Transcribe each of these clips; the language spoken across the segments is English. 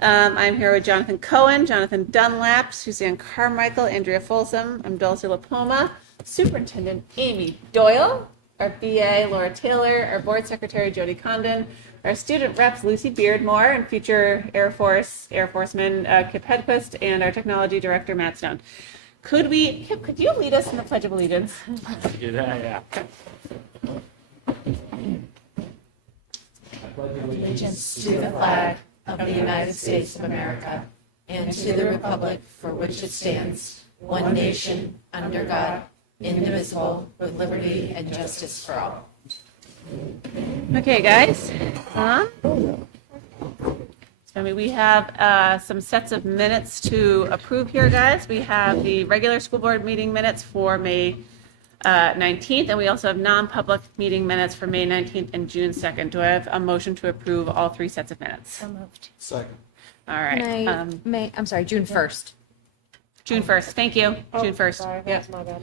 I'm here with Jonathan Cohen, Jonathan Dunlap, Suzanne Carmichael, Andrea Folsom. I'm Dulce LaPoma, Superintendent Amy Doyle, our BA Laura Taylor, our Board Secretary Jody Condon, our student reps Lucy Beardmore, and future Air Forceman Kip Hedquist, and our Technology Director Matt Stone. Kip, could you lead us in the Pledge of Allegiance? Yeah. Allegiance to the flag of the United States of America and to the republic for which it stands, one nation, under God, indivisible, with liberty and justice for all. Okay, guys. We have some sets of minutes to approve here, guys. We have the regular school board meeting minutes for May 19th, and we also have non-public meeting minutes for May 19th and June 2nd. Do I have a motion to approve all three sets of minutes? So moved. Second. All right. I'm sorry, June 1st. June 1st. Thank you. June 1st. Sorry, that's my bad.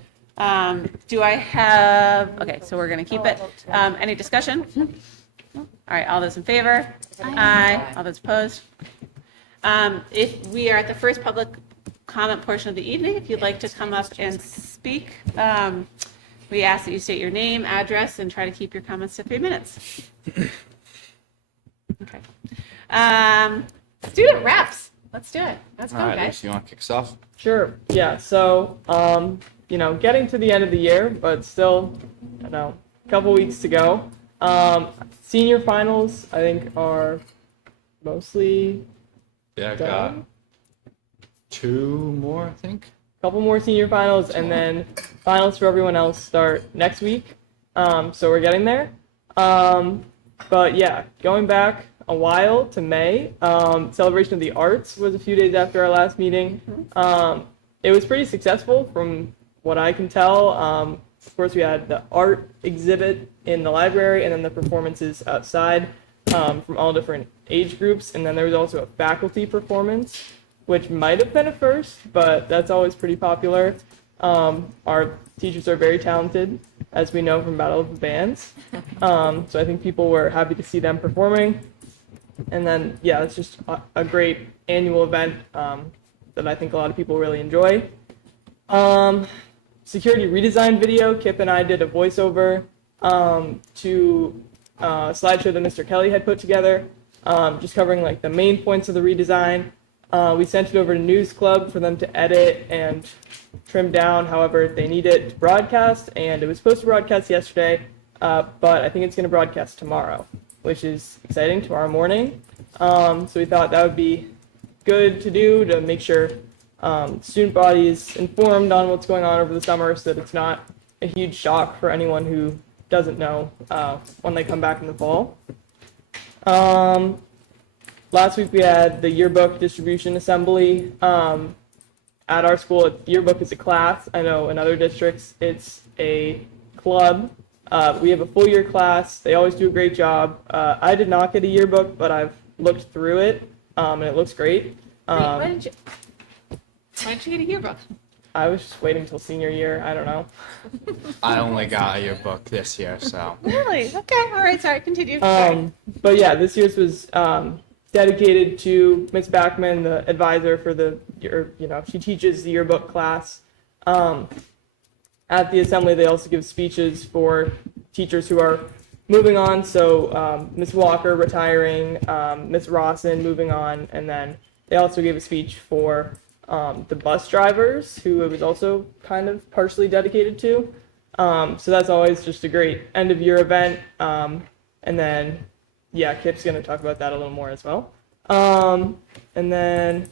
Do I have, okay, so we're going to keep it. Any discussion? All right, all those in favor? Aye. All those opposed? If we are at the first public comment portion of the evening, if you'd like to come up and speak, we ask that you state your name, address, and try to keep your comments to 3 minutes. Okay. Student reps. Let's do it. Let's go, All right, guys. Lucy, you want to kick us off? Sure. Yeah. So, getting to the end of the year, but still, a couple weeks to go. Senior finals, I think, are mostly Yeah, I got done. 2 more, I think. Couple more senior finals, and then finals for everyone else start next week. So we're getting there. But yeah, going back a while to May, Celebration of the Arts was a few days after our last meeting. It was pretty successful from what I can tell. Of course, we had the art exhibit in the library and then the performances outside from all different age groups. And then there was also a faculty performance, which might have been a first, but that's always pretty popular. Our teachers are very talented, as we know from Battle of the Bands. So I think people were happy to see them performing. And then, yeah, it's just a great annual event that I think a lot of people really enjoy. Security redesign video, Kip and I did a voiceover to a slideshow that Mr. Kelly had put together, just covering like the main points of the redesign. We sent it over to News Club for them to edit and trim down however they need it to broadcast, and it was supposed to broadcast yesterday, but I think it's going to broadcast tomorrow, which is exciting, tomorrow morning. So we thought that would be good to do to make sure student body is informed on what's going on over the summer so that it's not a huge shock for anyone who doesn't know when they come back in the fall. Last week we had the yearbook distribution assembly. At our school, yearbook is a class. I know in other districts it's a club. We have a full year class. They always do a great job. I did not get a yearbook, but I've looked through it, and it looks great. Why didn't you get a yearbook? I was just waiting till senior year. I don't know. I only got your book this year, so. Really? Okay. All right. Sorry. Continue. But yeah, this year's was dedicated to Miss Backman, the advisor for she teaches the yearbook class. At the assembly, they also give speeches for teachers who are moving on. So Miss Walker retiring, Miss Rawson moving on, and then they also gave a speech for the bus drivers, who it was also kind of partially dedicated to. So that's always just a great end of year event. And then, yeah, Kip's going to talk about that a little more as well. And then,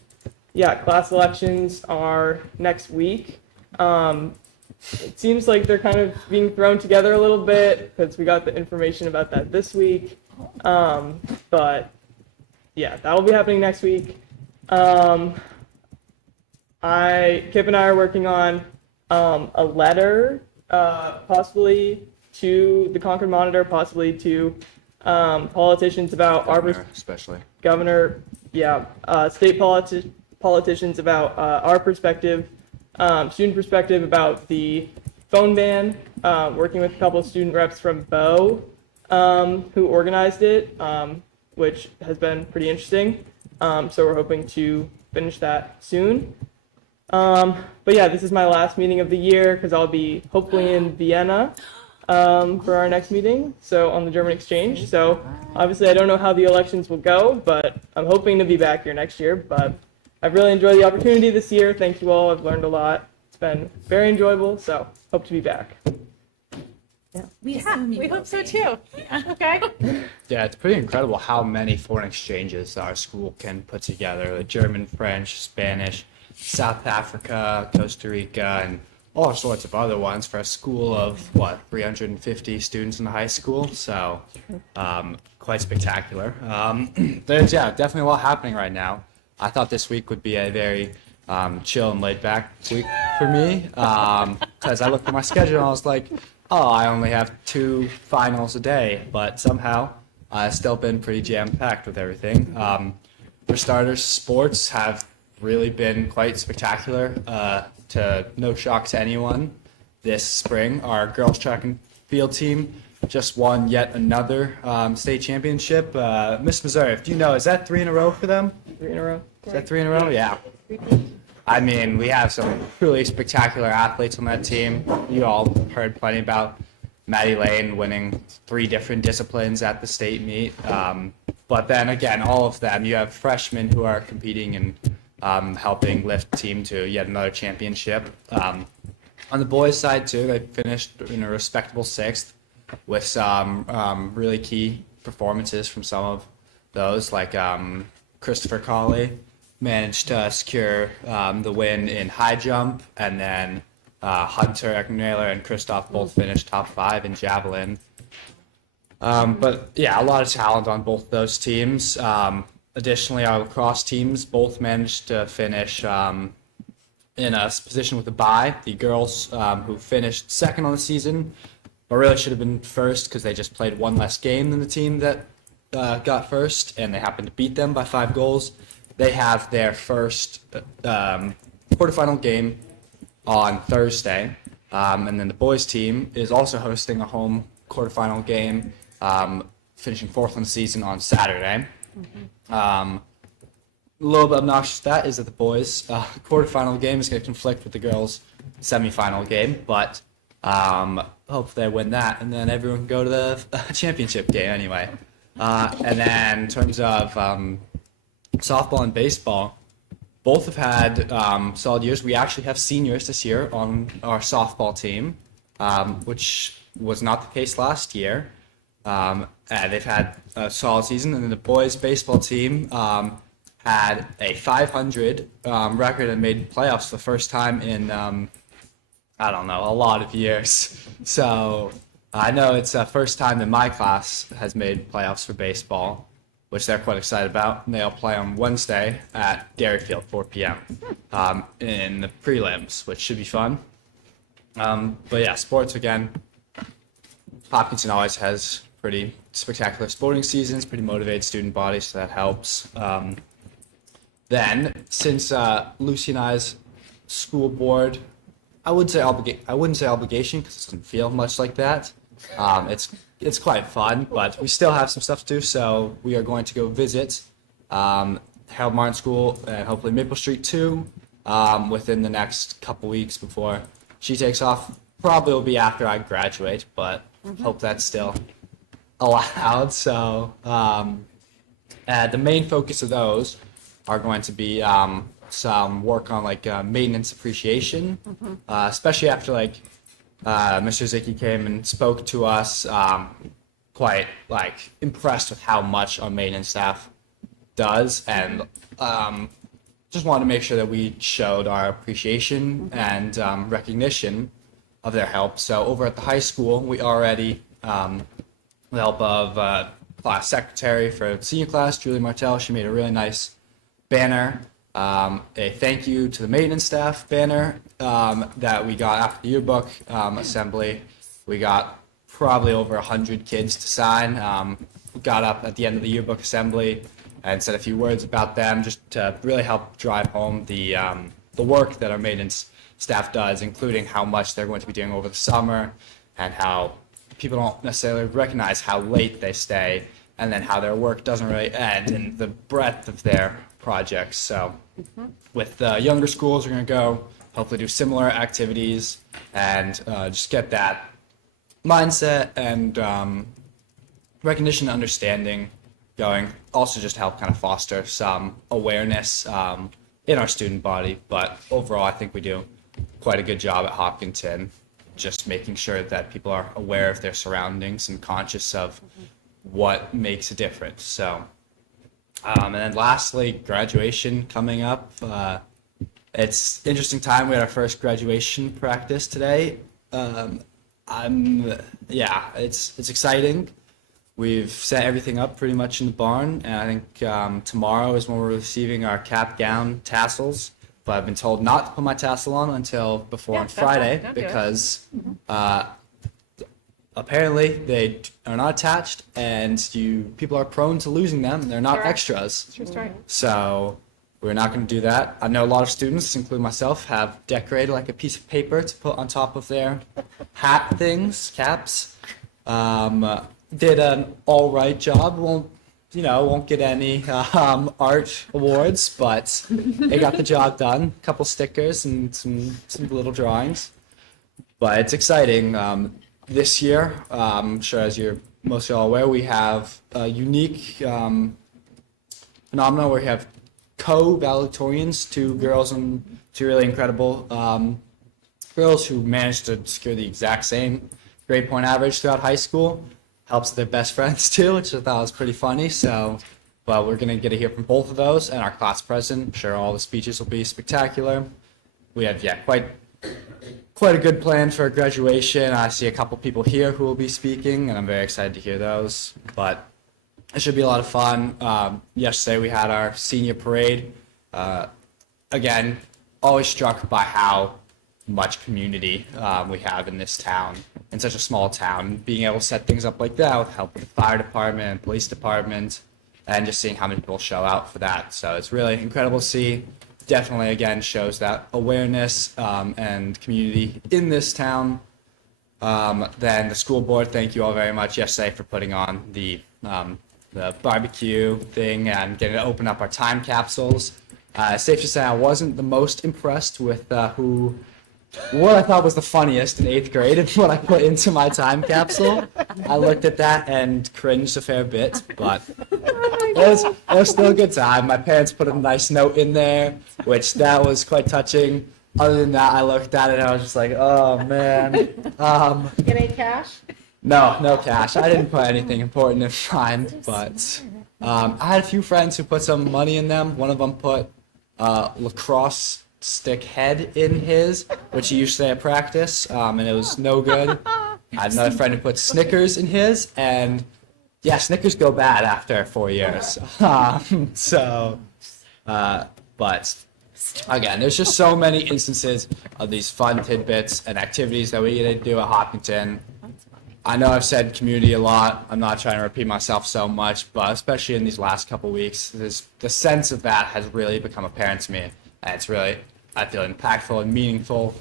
yeah, class elections are next week. It seems like they're kind of being thrown together a little bit because we got the information about that this week. But yeah, that will be happening next week. Kip and I are working on a letter, possibly to the Concord Monitor, possibly to politicians about Governor, especially. governor, state politicians about our perspective, student perspective about the phone ban, working with a couple of student reps from Bow who organized it, which has been pretty interesting. So we're hoping to finish that soon. But yeah, this is my last meeting of the year because I'll be hopefully in Vienna for our next meeting, so on the German exchange. So obviously I don't know how the elections will go, but I'm hoping to be back here next year. But I've really enjoyed the opportunity this year. Thank you all. I've learned a lot. It's been very enjoyable, so hope to be back. We hope so too. Okay. Yeah, it's pretty incredible how many foreign exchanges our school can put together. Like German, French, Spanish, South Africa, Costa Rica, and all sorts of other ones for a school of, 350 students in the high school. So quite spectacular. There's, definitely a lot happening right now. I thought this week would be a very chill and laid back week for me because I looked at my schedule and I was like, oh, I only have 2 finals a day, but somehow I've still been pretty jam-packed with everything. For starters, sports have really been quite spectacular, to no shock to anyone. This spring, our girls track and field team just won yet another state championship. Miss Missouri, do you know, is that 3 in a row for them? 3 in a row. Is that 3 in a row? Yeah. I mean, we have some truly spectacular athletes on that team. You all heard plenty about Maddie Lane winning 3 different disciplines at the state meet. But then again, all of them, you have freshmen who are competing and helping lift the team to yet another championship. On the boys' side, too, they finished in a respectable 6th with some really key performances from some of those, like Christopher Colley managed to secure the win in high jump, and then Hunter Ecknaler and Christoph both finished top 5 in javelin. But yeah, a lot of talent on both those teams. Additionally, our lacrosse teams both managed to finish in a position with a bye. The girls who finished 2nd on the season, but really should have been 1st because they just played 1 less game than the team that got 1st, and they happened to beat them by 5 goals. They have their first quarterfinal game on Thursday, and then the boys team is also hosting a home quarterfinal game, finishing 4th on the season on Saturday. A little bit obnoxious that is that the boys' quarterfinal game is going to conflict with the girls' semifinal game, but hope they win that, and then everyone can go to the championship game anyway. And then in terms of softball and baseball, both have had solid years. We actually have seniors this year on our softball team, which was not the case last year. And they've had a solid season. And then the boys baseball team had a 500 record and made playoffs for the first time in, I don't know, a lot of years. So I know it's the first time that my class has made playoffs for baseball, which they're quite excited about. And they'll play on Wednesday at Dairyfield, 4 p.m. In the prelims, which should be fun. But yeah, sports again. Hopkinton always has pretty spectacular sporting seasons, pretty motivated student body, so that helps. Then, since Lucy and I's school board, I wouldn't say obligation because it doesn't feel much like that. It's quite fun, but we still have some stuff to do, so we are going to go visit Harold Martin School and hopefully Maple Street too within the next couple weeks before she takes off. Probably will be after I graduate, but hope that's still allowed. So the main focus of those are going to be some work on like maintenance appreciation, especially after like Mr. Zicki came and spoke to us, quite like impressed with how much our maintenance staff does, and just wanted to make sure that we showed our appreciation and recognition of their help. So over at the high school, we already, with the help of class secretary for the senior class, Julie Martell, she made a really nice banner, a thank you to the maintenance staff banner that we got after the yearbook assembly. We got probably over 100 kids to sign. Got up at the end of the yearbook assembly and said a few words about them just to really help drive home the work that our maintenance staff does, including how much they're going to be doing over the summer and how people don't necessarily recognize how late they stay and then how their work doesn't really end and the breadth of their projects. So with younger schools, we're going to go hopefully do similar activities and just get that mindset and recognition and understanding going. Also just help kind of foster some awareness in our student body. But overall, I think we do quite a good job at Hopkinton, just making sure that people are aware of their surroundings and conscious of what makes a difference. So, and then lastly, graduation coming up. It's interesting time. We had our first graduation practice today. It's exciting. We've set everything up pretty much in the barn, and I think tomorrow is when we're receiving our cap, gown, tassels. But I've been told not to put my tassel on until before on that's fine. Friday Don't do it. because apparently they are not attached, and people are prone to losing them. They're not Sure. extras. True story. So we're not going to do that. I know a lot of students, including myself, have decorated like a piece of paper to put on top of their hat things, caps. Did an all right job. Won't get any art awards, but they got the job done. A couple stickers and some little drawings. But it's exciting. This year, I'm sure as you're most of you all aware, we have a unique phenomenon where we have co-valedictorians, two girls and two really incredible girls who managed to secure the exact same grade point average throughout high school. Helps their best friends too, which I thought was pretty funny. So, but we're gonna get to hear from both of those and our class president. I'm sure all the speeches will be spectacular. We have quite a good plan for graduation. I see a couple people here who will be speaking, and I'm very excited to hear those. But it should be a lot of fun. Yesterday we had our senior parade. Again, always struck by how much community we have in this town, in such a small town. Being able to set things up like that with help with the fire department and police department, and just seeing how many people show out for that. So it's really incredible to see. Definitely, again, shows that awareness and community in this town. Then the school board, thank you all very much yesterday for putting on the barbecue thing and getting to open up our time capsules. Safe to say I wasn't the most impressed with what I thought was the funniest in 8th grade and what I put into my time capsule. I looked at that and cringed a fair bit, but it was still a good time. My parents put a nice note in there, which that was quite touching. Other than that, I looked at it and I was just like, oh man. Get any cash? No cash. I didn't put anything important in mine, but I had a few friends who put some money in them. One of them put lacrosse stick head in his, which he used to say at practice, and it was no good. I had another friend who put Snickers in his, and yeah, Snickers go bad after 4 years. But again, there's just so many instances of these fun tidbits and activities that we get to do at Hopkinton. I know I've said community a lot. I'm not trying to repeat myself so much, but especially in these last couple weeks, the sense of that has really become apparent to me. And it's really, I feel, impactful and meaningful.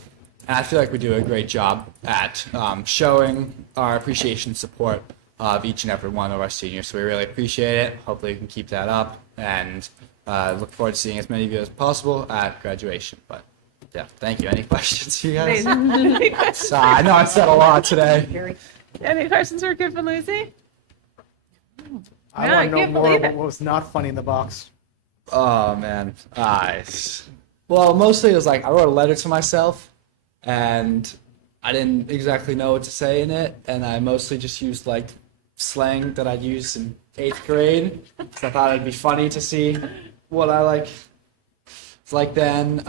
And I feel like we do a great job at showing our appreciation and support of each and every one of our seniors. So we really appreciate it. Hopefully we can keep that up and look forward to seeing as many of you as possible at graduation. But yeah, thank you. Any questions, you guys? I know I said a lot today. Any questions for Griff and Lucy? I No, I want to know can't more believe about it. what was not funny in the box. Oh man, well, mostly it was like I wrote a letter to myself, and I didn't exactly know what to say in it, and I mostly just used like slang that I'd used in 8th grade. So I thought it'd be funny to see what I like. It's like then.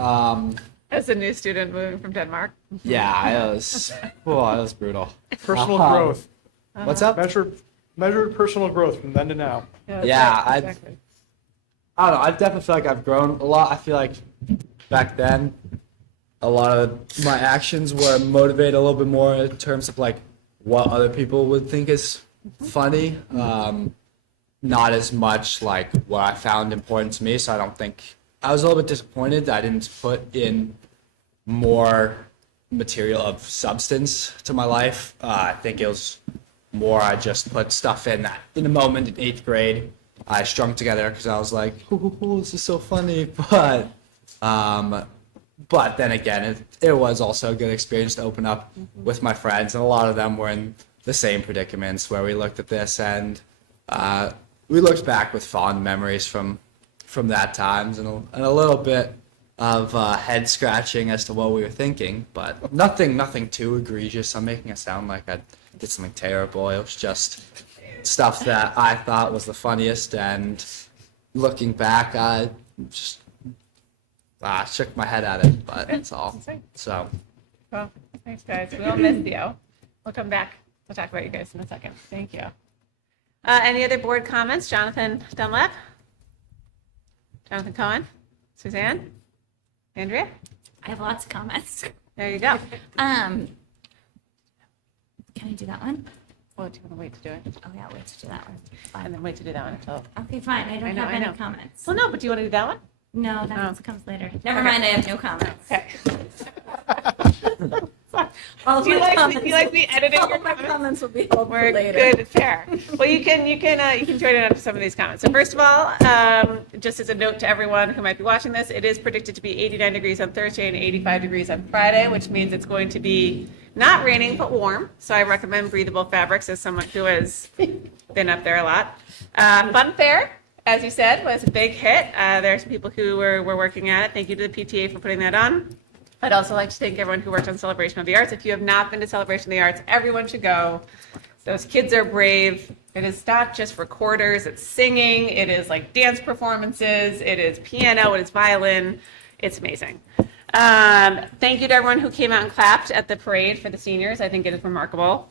As a new student moving from Denmark. Yeah, it was brutal. Personal Uh-huh. growth. What's up? Measured personal growth from then to now. Yeah, I don't know. I definitely feel like I've grown a lot. I feel like back then, a lot of my actions were motivated a little bit more in terms of like what other people would think is funny. Not as much like what I found important to me. So I don't think I was a little bit disappointed that I didn't put in more material of substance to my life. I think it was more I just put stuff in that in the moment in 8th grade. I strung together because I was like, ooh, this is so funny. But then again, it was also a good experience to open up with my friends, and a lot of them were in the same predicaments where we looked at this and we looked back with fond memories from that times and a little bit of head scratching as to what we were thinking, but nothing too egregious. I'm making it sound like I did something terrible. It was just stuff that I thought was the funniest, and looking back, I just shook my head at it, but that's all. So, Well, thanks, guys. We'll miss you. We'll come back. We'll talk about you guys in a second. Thank you. Any other board comments? Jonathan Dunlap? Jonathan Cohen? Suzanne? Andrea? I have lots of comments. There you go. Can I do that one? Well, do you want to wait to do it? Oh yeah, wait to do that one. And Fine. then wait to do that one until. Okay, fine. I don't know, have I any know. comments. Well, no, but do you want to do that one? No, that Oh. comes later. Never mind. I have no comments. Okay. All of Do you my like comments. me editing All your of my comments? comments will be held for We're later. good, fair. Well, you can join in on some of these comments. So first of all, just as a note to everyone who might be watching this, it is predicted to be 89 degrees on Thursday and 85 degrees on Friday, which means it's going to be not raining but warm. So I recommend breathable fabrics as someone who has been up there a lot. Fun fair, as you said, was a big hit. There are some people who were working at it. Thank you to the PTA for putting that on. I'd also like to thank everyone who worked on Celebration of the Arts. If you have not been to Celebration of the Arts, everyone should go. Those kids are brave. It is not just recorders, it's singing, it is like dance performances, it is piano, it is violin. It's amazing. Thank you to everyone who came out and clapped at the parade for the seniors. I think it is remarkable.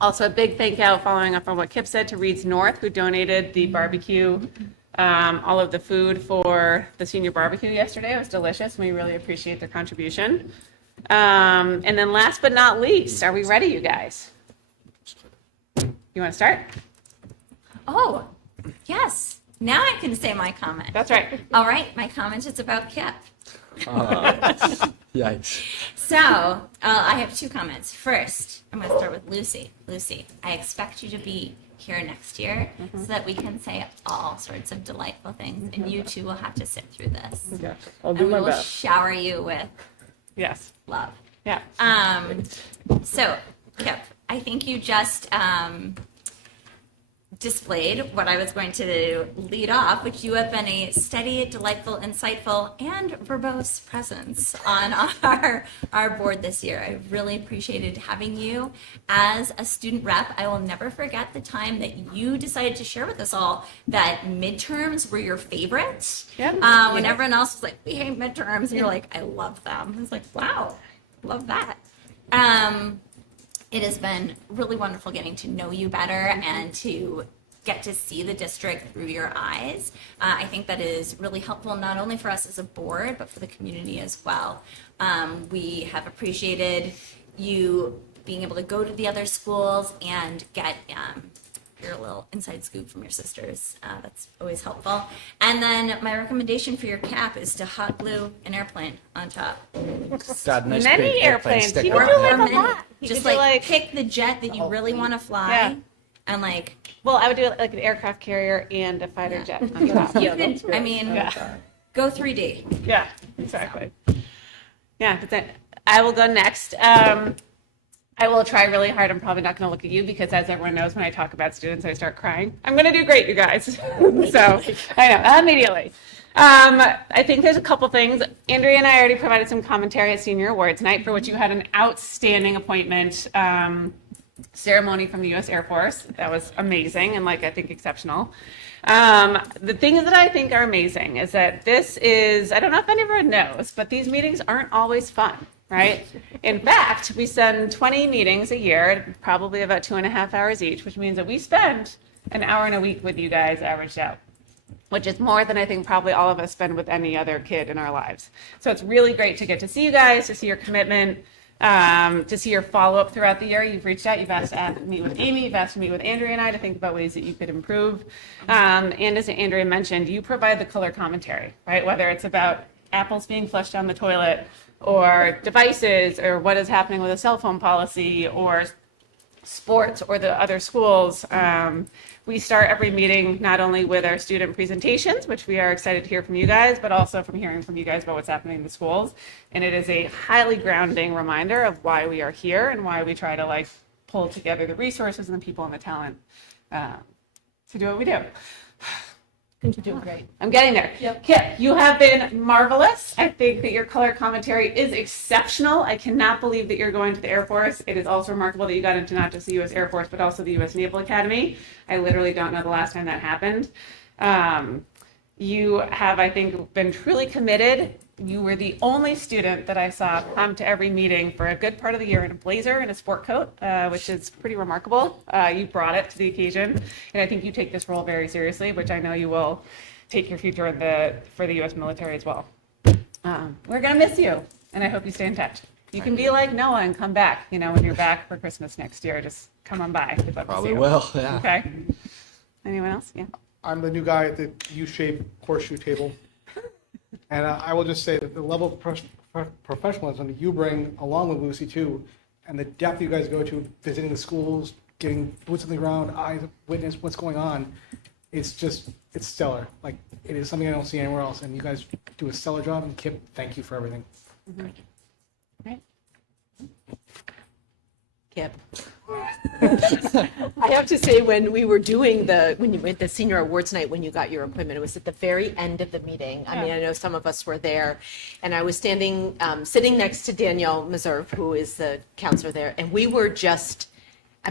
Also, a big thank you, following up on what Kip said, to Reed's North, who donated the barbecue, all of the food for the senior barbecue yesterday. It was delicious, and we really appreciate their contribution. And then last but not least, are we ready, you guys? You want to start? Oh, yes. Now I can say my comment. That's right. All right, my comment is about Kip. yikes. So I have two comments. First, I'm going to start with Lucy. Lucy, I expect you to be here next year so that we can say all sorts of delightful things, and you two will have to sit through this. Okay, I'll And do we my will best. shower you with Yes. love. Yeah. So, Kip, I think you just displayed what I was going to lead off, which you have been a steady, delightful, insightful, and verbose presence on our board this year. I really appreciated having you as a student rep. I will never forget the time that you decided to share with us all that midterms were your favorite. Yeah. When everyone else was like, we hate midterms, and you're like, I love them. I was like, wow, love that. It has been really wonderful getting to know you better and to get to see the district through your eyes. I think that is really helpful not only for us as a board, but for the community as well. We have appreciated you being able to go to the other schools and get your little inside scoop from your sisters. That's always helpful. And then my recommendation for your cap is to hot glue an airplane on top. Got a nice Many big airplanes. sticker People on do there. like a many. lot. You Just could do, like pick the jet that you really want to fly, Yeah. and like Well, I would do like an aircraft carrier and a fighter jet on top. you Yeah, that's could. great. I mean, Yeah. go 3D. Yeah, exactly. Yeah, but then I will go next. I will try really hard. I'm probably not going to look at you because, as everyone knows, when I talk about students, I start crying. I'm going to do great, you guys. So I know immediately. I think there's a couple things. Andrea and I already provided some commentary at Senior Awards Night, for which you had an outstanding appointment ceremony from the U.S. Air Force. That was amazing and, I think, exceptional. The things that I think are amazing is that this is, I don't know if anyone knows, but these meetings aren't always fun, right? In fact, we send 20 meetings a year, probably about 2.5 hours each, which means that we spend an hour and a week with you guys averaged out, which is more than I think probably all of us spend with any other kid in our lives. So it's really great to get to see you guys, to see your commitment, to see your follow-up throughout the year. You've reached out, you've asked to meet with Amy, you've asked to meet with Andrea and I to think about ways that you could improve. And as Andrea mentioned, you provide the color commentary, right? Whether it's about apples being flushed down the toilet, or devices, or what is happening with a cell phone policy, or sports or the other schools, we start every meeting not only with our student presentations, which we are excited to hear from you guys, but also from hearing from you guys about what's happening in the schools. And it is a highly grounding reminder of why we are here and why we try to like pull together the resources and the people and the talent to do what we do. You're doing great. I'm getting there. Yep. Kip, you have been marvelous. I think that your color commentary is exceptional. I cannot believe that you're going to the Air Force. It is also remarkable that you got into not just the U.S. Air Force, but also the U.S. Naval Academy. I literally don't know the last time that happened. You have, I think, been truly committed. You were the only student that I saw come to every meeting for a good part of the year in a blazer and a sport coat, which is pretty remarkable. You brought it to the occasion, and I think you take this role very seriously, which I know you will take your future for the U.S. military as well. We're gonna miss you, and I hope you stay in touch. You can be like Noah and come back. You know, when you're back for Christmas next year, just come on by. We'd love to see Probably you. will. Yeah. Okay. Anyone else? Yeah. I'm the new guy at the U-shaped horseshoe table. And I will just say that the level of professionalism that you bring along with Lucy too, and the depth you guys go to visiting the schools, getting boots on the ground, eyes witness what's going on, it's stellar. Like, it is something I don't see anywhere else. And you guys do a stellar job. And Kip, thank you for everything. Thank you. Right. Kip. I have to say, when we were doing when you went the senior awards night, when you got your appointment, it was at the very end of the meeting. I mean, I know some of us were there, and I was sitting next to Danielle Meserve, who is the counselor there, and we were just,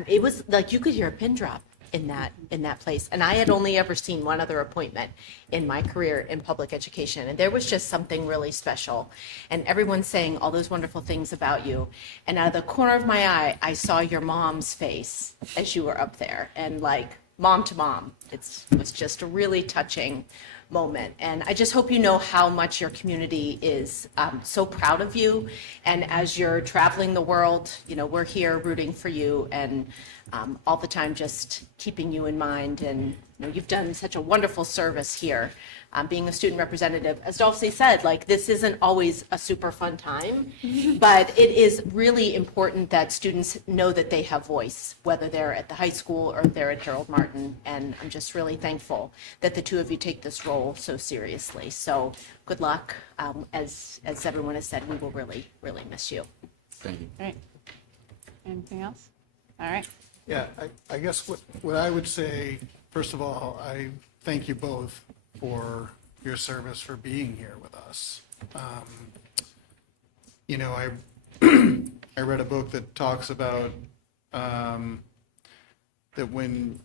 it was like you could hear a pin drop in that place. And I had only ever seen one other appointment in my career in public education, and there was just something really special. And everyone's saying all those wonderful things about you. And out of the corner of my eye, I saw your mom's face as you were up there, and like mom to mom, it was just a really touching moment. And I just hope you know how much your community is so proud of you. And as you're traveling the world, you know, we're here rooting for you, and all the time just keeping you in mind. And you know, you've done such a wonderful service here, being a student representative. As Dulcie said, like, this isn't always a super fun time, but it is really important that students know that they have voice, whether they're at the high school or they're at Harold Martin. And I'm just really thankful that the two of you take this role so seriously. So good luck. As everyone has said, we will really, really miss you. Thank you. All right. Anything else? All right. Yeah, I guess what I would say, first of all, I thank you both for your service, for being here with us. You know, I read a book that talks about that when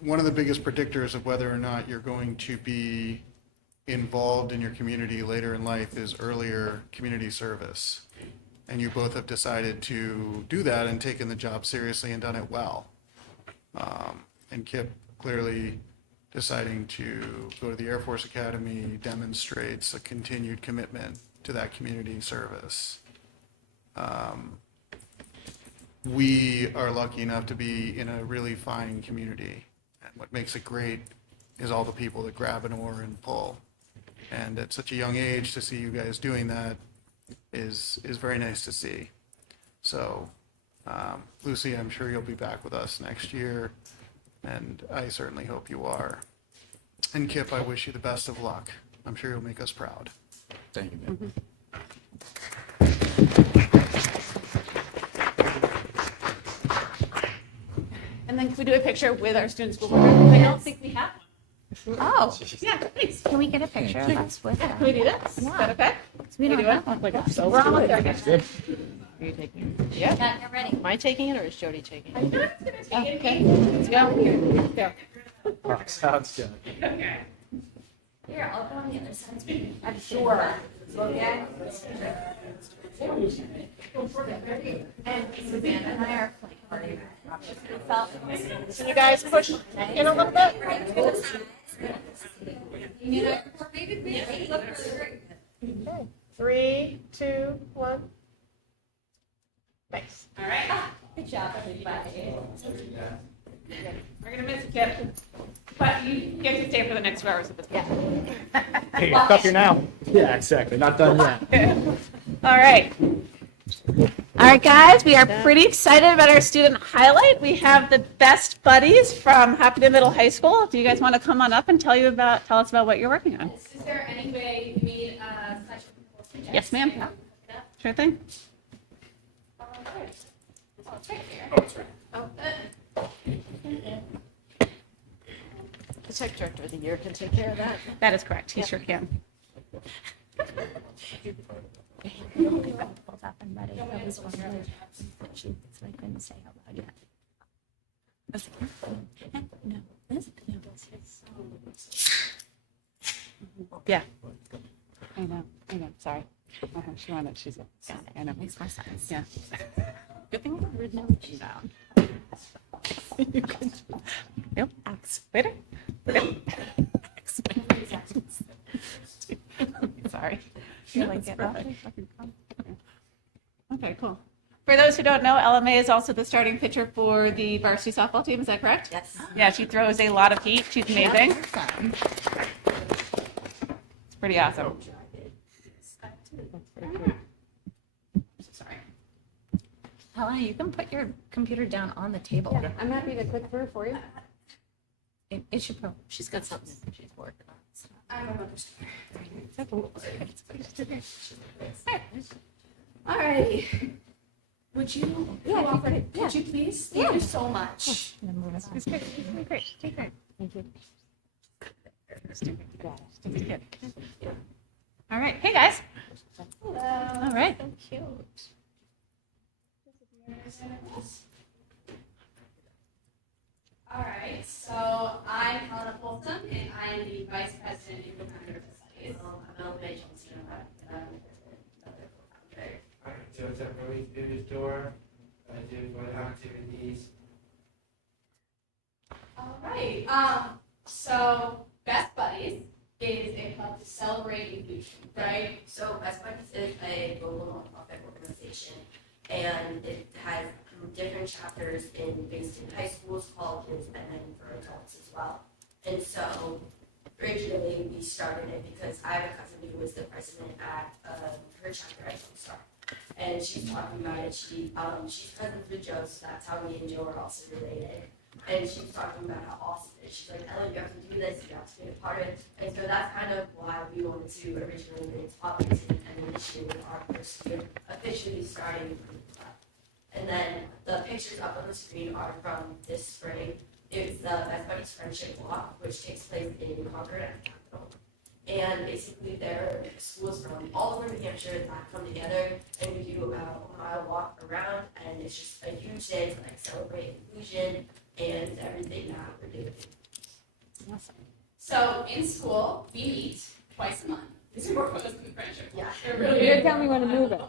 one of the biggest predictors of whether or not you're going to be involved in your community later in life is earlier community service. And you both have decided to do that and taken the job seriously and done it well. And Kip clearly deciding to go to the Air Force Academy demonstrates a continued commitment to that community service. We are lucky enough to be in a really fine community. And what makes it great is all the people that grab an oar and pull. And at such a young age, to see you guys doing that is very nice to see. So, Lucy, I'm sure you'll be back with us next year, and I certainly hope you are. And Kip, I wish you the best of luck. I'm sure you'll make us proud. Thank you, man. And then can we do a picture with our student school board? I don't think we have one. Oh, Yeah, please. Can we get a picture of us with Can we do this? Is that okay? We don't do it? have one. Like a We're almost there. are you taking it? Yeah. Yeah, you're ready. Am I taking it or is Jody taking it? Okay, let's go. Go. Sounds good. Okay. Here, I'll go on the other side. I'm sure. Okay. And Savannah and I are playing. Can you guys push in a little bit? Okay. 3, 2, 1. Thanks. All right. Good job, everybody. We're gonna miss you, Kip, but you get to stay for the next 2 hours of this. Hey, you're stuck here now. Yeah, exactly. Not done yet. All right. All right, guys, we are pretty excited about our student highlight. We have the best buddies from Hopkinton Middle High School. Do you guys want to come on up and tell us about what you're working on? Is there any way you made a special proposal? Yes, ma'am. Sure thing. The tech director of the year can take care of that. That is correct. He sure can. Pulled up and ready. That was one of the so I couldn't say out loud yet. I was like, no, this Yeah. I know. Sorry. She wanted. She's. Yeah, I know. makes more sense. Yeah. Good thing we've written everything down. Yep. Waiter. Sorry. You like it? Okay, cool. For those who don't know, LMA is also the starting pitcher for the varsity softball team. Is that correct? Yes. Yeah, she throws a lot of heat. She's amazing. It's pretty awesome. Sorry. Helena, you can put your computer down on the table. I'm happy to click through for you. It should probably, she's got something she's working on. So. I'm a All righty. Would you? Yeah, Could you please? Thank you so much. And then move us on. It's great. Great. Take care. Thank you. All right. Hey, guys. Hello. All right. So cute. All right, so I'm Helena Folsom, and I am the Vice President and Co-founder of Studies. I'm Elevate Johnson, and I'm another co-founder. So it's a really good store. I do what activities. All right, so Best Buddies is a club to celebrate inclusion, right? So Best Buddies is a global nonprofit organization, and it has different chapters based in high schools, colleges, and then for adults as well. And so originally we started it because I have a cousin who was the president at her chapter at Star, and she's talking about it. She's cousins with Joe, so that's how me and Joe are also related. And she's talking about how awesome it is. She's like, Ellen, you have to do this, you have to be a part of it. And so that's kind of why we wanted to originally bring Hopkinton and this year our first year officially starting from the club. And then the pictures up on the screen are from this spring. It's the Best Buddies Friendship Walk, which takes place in Concord at the Capitol. And basically there are schools from all over New Hampshire that come together, and we do about a mile walk around, and it's just a huge day to like celebrate inclusion and everything that we're doing. Awesome. So in school, we meet twice a month. This is more close than friendship. Yeah. It really You're is. telling me when to move it.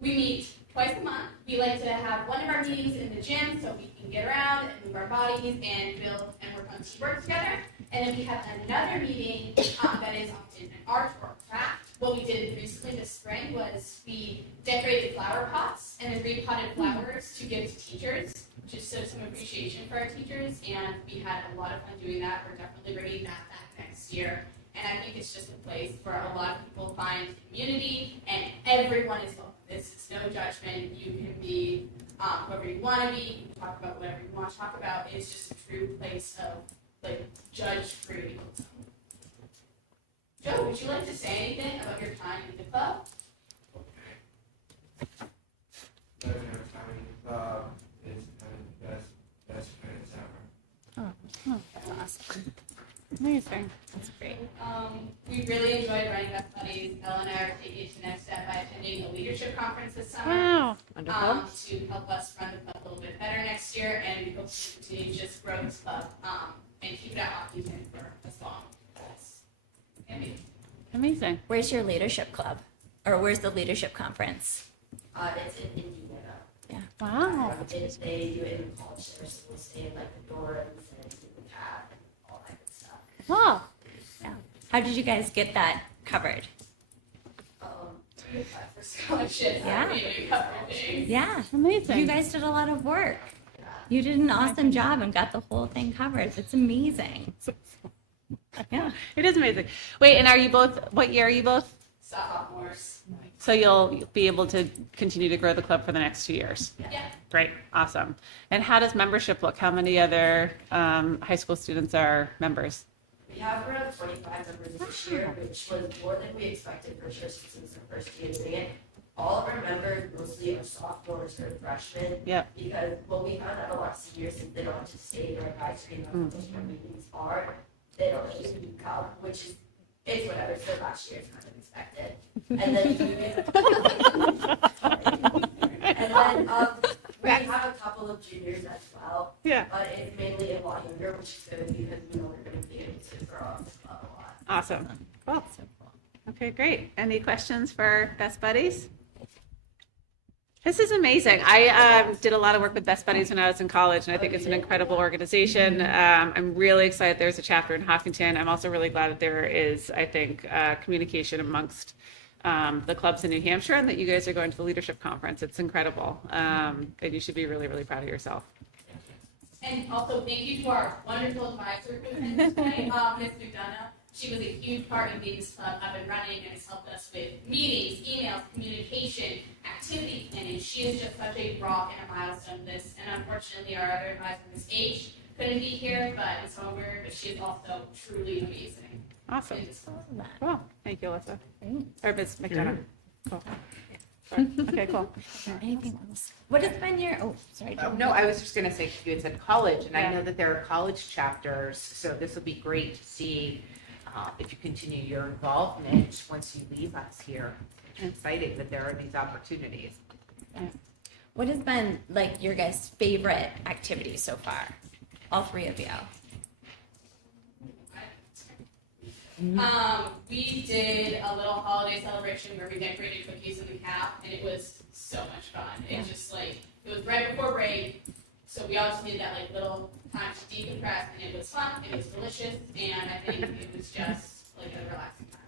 We meet twice a month. We like to have one of our meetings in the gym so we can get around and move our bodies and build and work on teamwork together. And then we have another meeting that is often an art or craft. What we did recently this spring was we decorated flower pots and then repotted flowers to give to teachers, just so some appreciation for our teachers. And we had a lot of fun doing that. We're definitely bringing that back next year. And I think it's just a place where a lot of people find community, and everyone is welcome. This is no judgment. You can be whoever you want to be. You can talk about whatever you want to talk about. It's just a true place of like judge-free. Joe, would you like to say anything about your time in the club? Living our time in the club is kind of the best experience ever. That's awesome. Amazing. That's great. We really enjoyed running Best Buddies. Ellen and I are taking it to the next step by attending the leadership conference this summer. Wow. To help us run the club a little bit better next year, and we hope to continue to just grow this club and keep it at Hopkinton for as long as can be. Amazing. Where's your leadership club? Or where's the leadership conference? It's in Indiana. Wow. They do it in college there, so we'll stay in like the dorms and the cab and all that good stuff. Wow. Yeah. How did you guys get that covered? We applied for scholarships. Yeah. We cover things. Yeah. Amazing. You guys did a lot of work. You did an awesome job and got the whole thing covered. It's amazing. Yeah. It is amazing. Wait, and are you both, what year are you both? Sophomores. So you'll be able to continue to grow the club for the next 2 years. Yeah. Great, awesome. And how does membership look? How many other high school students are members? We have around 25 members this year, which was more than we expected for sure since it was our first year doing it. All of our members mostly are sophomores or freshmen. Yep. Because what we found out a lot of seniors, since they don't have to stay in our advisory and what those board meetings are, they don't just come, which is, it's whatever, so last year it's kind of expected. And then we have a couple of juniors as well. Yeah. But it's mainly a lot younger, which is good because we know we're going to be able to grow up as well a lot. Awesome. Cool. Okay, great. Any questions for Best Buddies? This is amazing. I did a lot of work with Best Buddies when I was in college, and I think it's an incredible organization. I'm really excited there's a chapter in Hopkinton. I'm also really glad that there is, I think, communication amongst the clubs in New Hampshire, and that you guys are going to the leadership conference. It's incredible. And you should be really, really proud of yourself. And also, thank you to our wonderful advisor who attended tonight, Ms. McDonough. She was a huge part in getting this club up and running and has helped us with meetings, emails, communication, activity planning. She is just such a rock and a milestone in this. And unfortunately, our other advisor, Ms. H, couldn't be here, but it's over. But she is also truly amazing. Awesome. It is- Cool. Thank you, Alyssa. Or Ms. McDonough. Cool. Sorry. Okay, cool. Anything else? What has been your, oh, sorry. Oh, no, I was just going to say, you had said college, and Yeah. I know that there are college chapters, so this will be great to see if you continue your involvement once you leave us here. I'm excited that there are these opportunities. What has been like your guys' favorite activity so far? All three of you. We did a little holiday celebration where we decorated cookies in the cap, and it was so much fun. It just like, it was right before break, so we all just needed that like little time to decompress, and it was fun, it was delicious, and I think it was just like a relaxing time.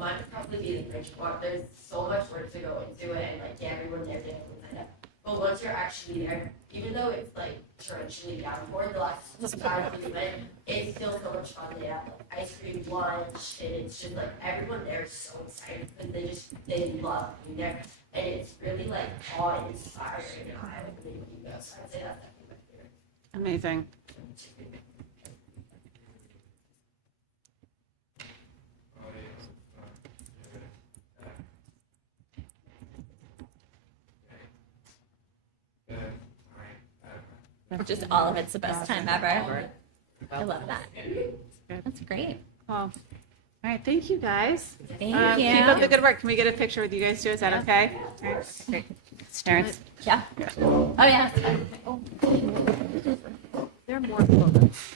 Mine would probably be the Bridgeport. There's so much work to go into it, and like everyone there did everything like that. But once you're actually there, even though it's like torrentially downpour the last time we went, it's still so much fun. They have like ice cream lunch, and it's just like everyone there is so excited because they love being there, and it's really like awe-inspiring. And I would really believe that. So I'd say that's definitely my favorite. Amazing. Just all of it's the best time ever. I love that. Good. That's great. Cool. All right, thank you guys. Thank Keep up the you. good work. Can we get a picture with you guys too? Is that okay? All right, great. Terrence. Yeah. Oh, yeah. Oh. There are more photos.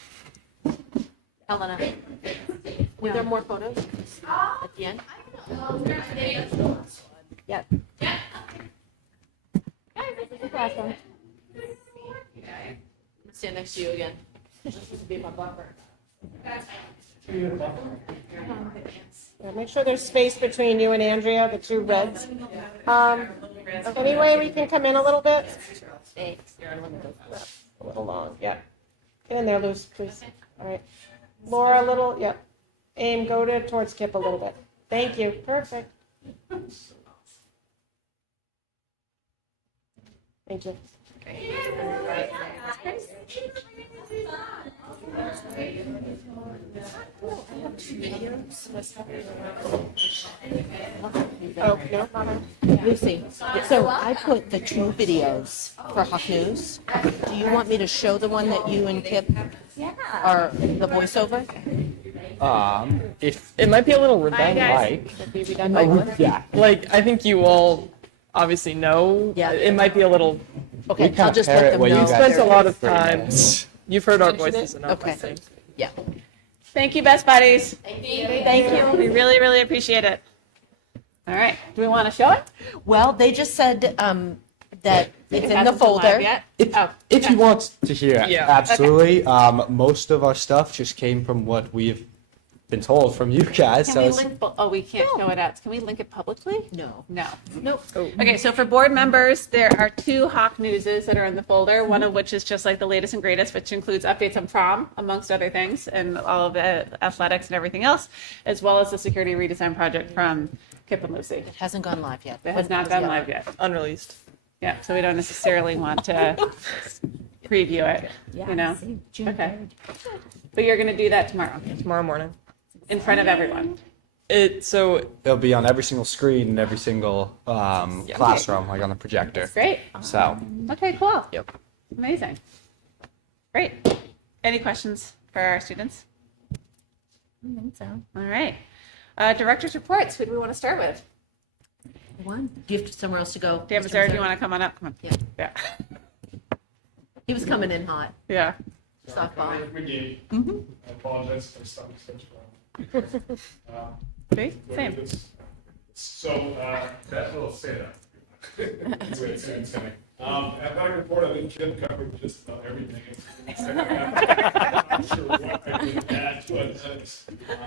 Helena, were there more photos at the end? Yep. Awesome. Stand next to you again. Be my buffer. Yeah, make sure there's space between you and Andrea, the two reds. Any way we can come in a little bit? Thanks. A little long, yeah. Get in there, Luce, please. All right. Laura, a little, yep. Aim, go towards Kip a little bit. Thank you, perfect. Thank you. Oh, no, Lucy, so I put the two videos for Hawk News. Do you want me to show the one that you and Kip are the voiceover? If It might be a little Bye, guys. redundant. Yeah. Like, I think you all obviously know. Yeah. It might be a little. Okay, I'll just let them know. You spent a lot of Great time. You've heard our voices enough, I Okay. think. Yeah. Thank you, Best Buddies. Thank you. Thank you. We really, really appreciate it. All right. Do we want to show it? Well, they just said that it's in the Hasn't been live folder. yet? If, Oh, if you want to hear, Yeah. absolutely. Most of our stuff just came from what we've been told from you guys. Can So we it's, link? Oh, we can't show it out. Can we link it publicly? No. No. Nope. Okay, so for board members, there are 2 Hawk Newses that are in the folder, one of which is just like the latest and greatest, which includes updates on prom, amongst other things, and all of the athletics and everything else, as well as the security redesign project from Kip and Lucy. It hasn't gone live yet. That has not gone live yet. Unreleased. Yeah, so we don't necessarily want to preview it, you know? Okay. But you're going to do that tomorrow, Tomorrow morning. in front of everyone. So it'll be on every single screen in every single classroom, like on the projector. Great. So Okay, cool. Yep. Amazing. Great. Any questions for our students? I think so. All right. Director's reports. Who do we want to start with? One. Do you have somewhere else to go? Dan Mr. Mazzara, do you Mazzara? want to come on up? Come on. Yeah. Yeah. He was coming in hot. Yeah. Softball. Mm-hmm. I apologize for stopping such wrong. See? Same. So, that will say that. It's coming. Athletic report, I think Kim covered just about everything. I'm not sure what I can add to athletics.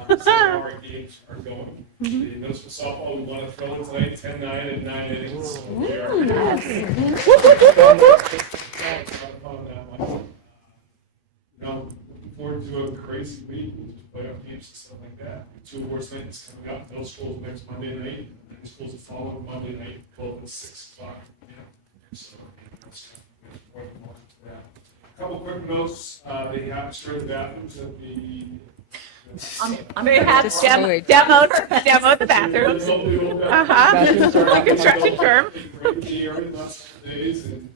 So how our games are going. The middle school softball, we want to throw in tonight, 10-9 and 9 innings. So we are. Looking forward to a crazy week with playoff games and stuff like that. 2 awards nights coming up. Middle school next Monday night, and high school's the following Monday night, both at 6 o'clock. So that's kind of more to that. A couple quick notes. They have destroyed the bathrooms at the. They have demoed the bathrooms. The construction firm. The area the last couple of days, and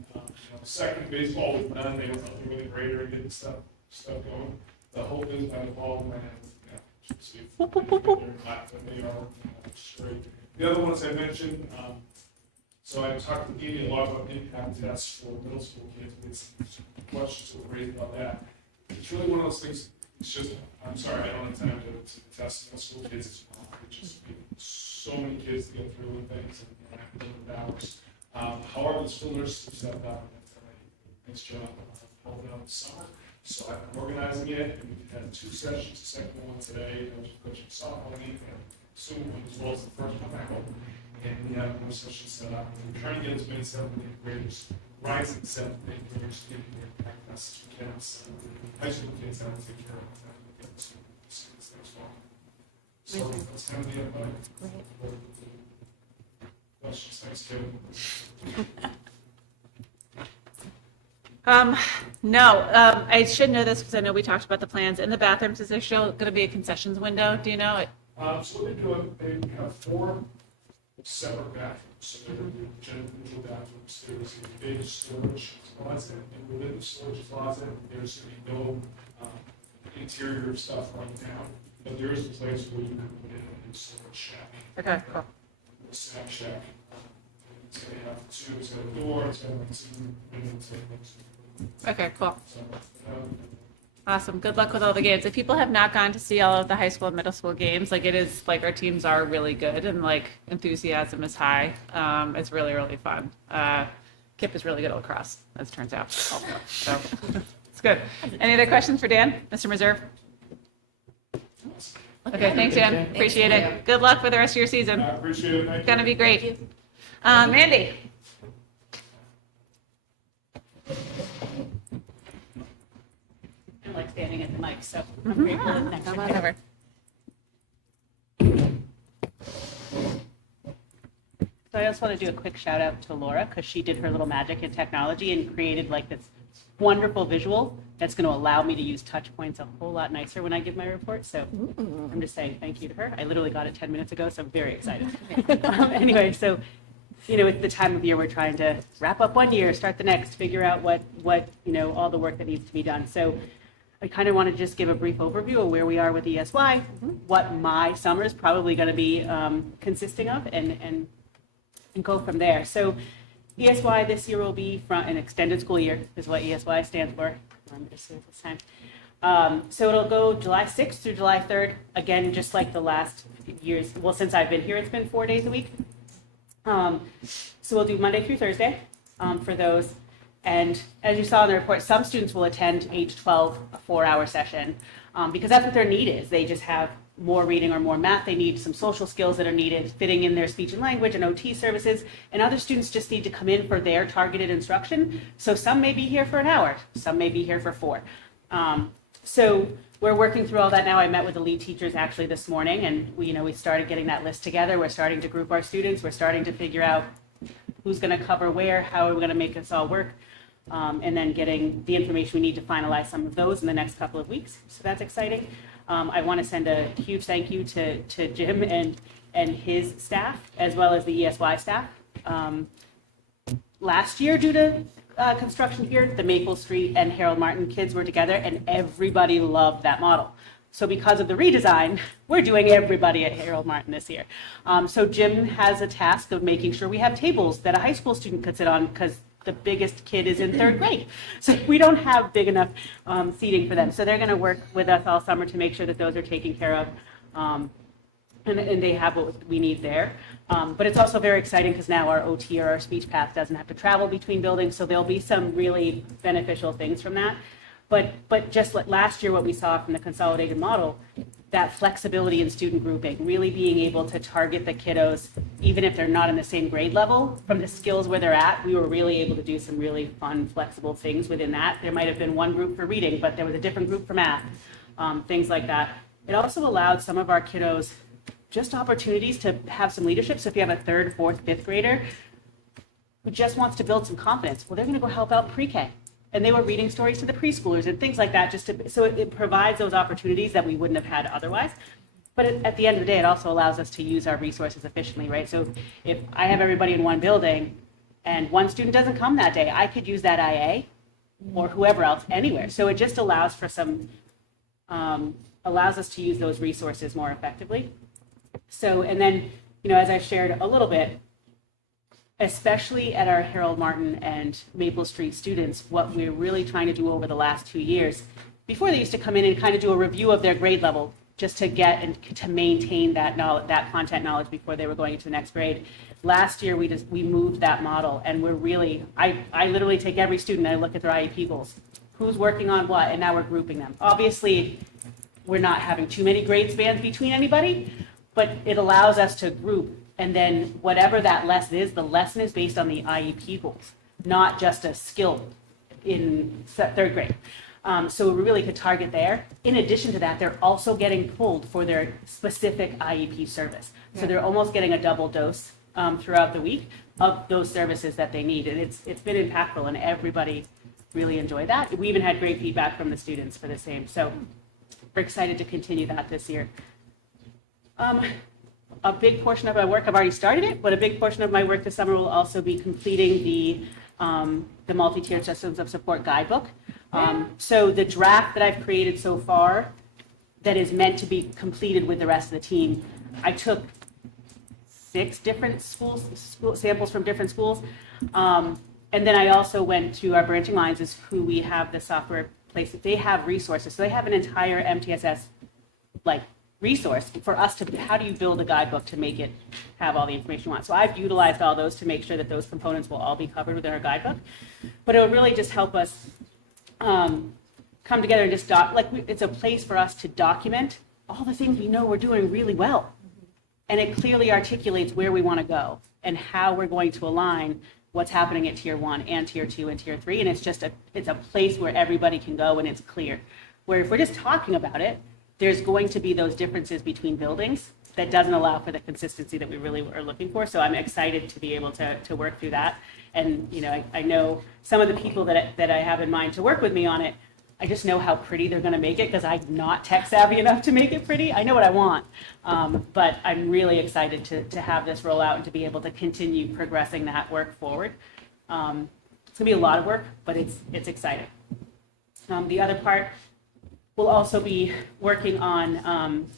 second baseball was done. They were helping really great or getting stuff going. The hope is by the fall, we might have they are straight. The other ones I mentioned. So I talked to Amy a lot about impact tests for middle school kids. We had some questions that were raised about that. It's really one of those things. It's just, I'm sorry, I don't have time to test middle school kids as well. It's just so many kids to get through with things and have to live with hours. However, the school nurses have stepped up and done a nice job of holding out the summer. So I've been organizing it, and we've had 2 sessions. The second one today, I was coaching softball league, and soon as well as the first one, I hope. And we have more sessions set up. We're trying to get as many 7th and 8th graders, rising 7th and 8th graders, in here as we can. So high school kids have to take care of that. We get to students there as well. So that's kind of the invite. Questions? Thanks, Kevin. No, I should know this because I know we talked about the plans. In the bathrooms, is there still going to be a concessions window? Do you know? So what they're doing, they have 4 separate bathrooms. So they're going to do general bathrooms. There's a big storage closet, and within the storage closet, there's going to be no interior stuff right now. But there is a place where you can put in a storage shack. Okay, cool. A snack shack. It's going to have 2. It's got a door. It's got like 2 windows. Okay, cool. So, Awesome. Good luck with all the games. If people have not gone to see all of the high school and middle school games, like it is like our teams are really good and like enthusiasm is high. It's really, really fun. Kip is really good at lacrosse, as it turns out. Also. So it's good. Any other questions for Dan, Mr. Reserve? Okay, thanks, Dan. Appreciate it. Good luck for the rest of your season. I appreciate it. Thank you. It's gonna be great. Mandy. I like standing at the mic, so I'm grateful that next Come on time. over. So I also want to do a quick shout out to Laura because she did her little magic in technology and created like this wonderful visual that's going to allow me to use touch points a whole lot nicer when I give my report. So I'm just saying thank you to her. I literally got it 10 minutes ago, so I'm very excited. Anyway, so it's the time of year we're trying to wrap up one year, start the next, figure out what all the work that needs to be done. So I kind of want to just give a brief overview of where we are with ESY, what my summer is probably going to be consisting of, and go from there. So ESY this year will be from an extended school year, is what ESY stands for. Remember to say it this time. So it'll go July 6th through July 3rd. Again, just like the last years. Well, since I've been here, it's been 4 days a week. So we'll do Monday through Thursday for those. And as you saw in the report, some students will attend age 12, a 4-hour session, because that's what their need is. They just have more reading or more math they need, some social skills that are needed, fitting in their speech and language and OT services, and other students just need to come in for their targeted instruction. So some may be here for an hour, some may be here for 4. So we're working through all that now. I met with the lead teachers actually this morning, and we started getting that list together. We're starting to group our students. We're starting to figure out who's going to cover where, how are we going to make this all work, and then getting the information we need to finalize some of those in the next couple of weeks. So that's exciting. I want to send a huge thank you to Jim and his staff, as well as the ESY staff. Last year, due to construction here, the Maple Street and Harold Martin kids were together, and everybody loved that model. So because of the redesign, we're doing everybody at Harold Martin this year. So Jim has a task of making sure we have tables that a high school student could sit on, because the biggest kid is in 3rd grade. So we don't have big enough seating for them. So they're going to work with us all summer to make sure that those are taken care of. And they have what we need there. But it's also very exciting because now our OT or our speech path doesn't have to travel between buildings, so there'll be some really beneficial things from that. But just like last year, what we saw from the consolidated model, that flexibility in student grouping, really being able to target the kiddos, even if they're not in the same grade level, from the skills where they're at, we were really able to do some really fun, flexible things within that. There might have been one group for reading, but there was a different group for math, things like that. It also allowed some of our kiddos just opportunities to have some leadership. So if you have a 3rd, 4th, 5th grader who just wants to build some confidence, well, they're going to go help out pre-K. And they were reading stories to the preschoolers and things like that, so it provides those opportunities that we wouldn't have had otherwise. But at the end of the day, it also allows us to use our resources efficiently, right? So if I have everybody in one building and one student doesn't come that day, I could use that IA or whoever else anywhere. So it just allows for allows us to use those resources more effectively. So, and then, as I've shared a little bit, especially at our Harold Martin and Maple Street students, what we're really trying to do over the last 2 years, before they used to come in and kind of do a review of their grade level, just to get and to maintain that knowledge, that content knowledge before they were going into the next grade. Last year, we moved that model, and we're really, I literally take every student and I look at their IEP goals. Who's working on what, and now we're grouping them. Obviously, we're not having too many grade spans between anybody, but it allows us to group, and then whatever that lesson is, the lesson is based on the IEP goals, not just a skill in 3rd grade. So we really could target there. In addition to that, they're also getting pulled for their specific IEP service. So they're almost getting a double dose throughout the week of those services that they need. And it's been impactful, and everybody really enjoyed that. We even had great feedback from the students for the same. So we're excited to continue that this year. A big portion of my work, I've already started it, but a big portion of my work this summer will also be completing the multi-tiered systems of support guidebook. So the draft that I've created so far that is meant to be completed with the rest of the team, I took 6 different samples from different schools. And then I also went to our branching lines, is who we have the software place. They have resources. So they have an entire MTSS resource for us to, how do you build a guidebook to make it have all the information you want. So I've utilized all those to make sure that those components will all be covered within our guidebook. But it will really just help us come together and just it's a place for us to document all the things we know we're doing really well. And it clearly articulates where we want to go and how we're going to align what's happening at Tier 1 and Tier 2 and Tier 3. And it's a place where everybody can go and it's clear. Where if we're just talking about it, there's going to be those differences between buildings that doesn't allow for the consistency that we really are looking for. So I'm excited to be able to work through that. And I know some of the people that I have in mind to work with me on it, I just know how pretty they're going to make it because I'm not tech savvy enough to make it pretty. I know what I want, but I'm really excited to have this roll out and to be able to continue progressing that work forward. It's going to be a lot of work, but it's exciting. The other part, we'll also be working on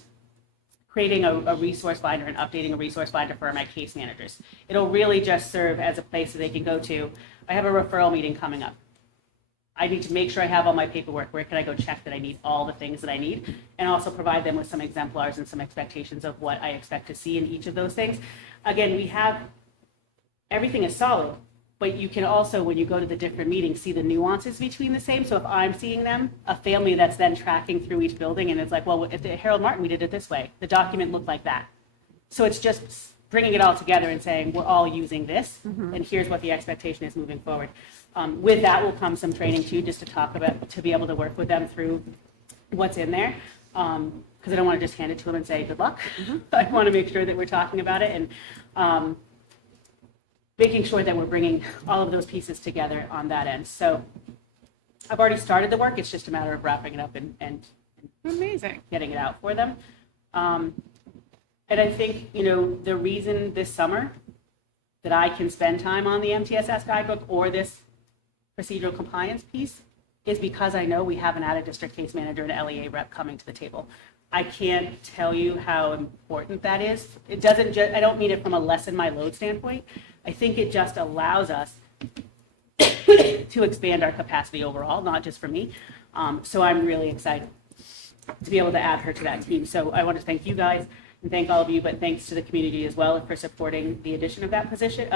creating a resource binder and updating a resource binder for my case managers. It'll really just serve as a place that they can go to. I have a referral meeting coming up. I need to make sure I have all my paperwork. Where can I go check that I need all the things that I need? And also provide them with some exemplars and some expectations of what I expect to see in each of those things. Again, everything is solid, but you can also, when you go to the different meetings, see the nuances between the same. So if I'm seeing them, a family that's then tracking through each building, and it's like, well, at the Harold Martin, we did it this way. The document looked like that. So it's just bringing it all together and saying, we're all using this, and here's what the expectation is moving forward. With that will come some training too, just to talk about, to be able to work with them through what's in there. Because I don't want to just hand it to them and say, good luck. I want to make sure that we're talking about it and making sure that we're bringing all of those pieces together on that end. So I've already started the work. It's just a matter of wrapping it up and Amazing. getting it out for them. And I think, you know, the reason this summer that I can spend time on the MTSS guidebook or this procedural compliance piece is because I know we have an out-of-district case manager and LEA rep coming to the table. I can't tell you how important that is. It doesn't just, I don't mean it from a lessen my load standpoint. I think it just allows us to expand our capacity overall, not just for me. So I'm really excited to be able to add her to that team. So I want to thank you guys and thank all of you, but thanks to the community as well for supporting the addition of that position,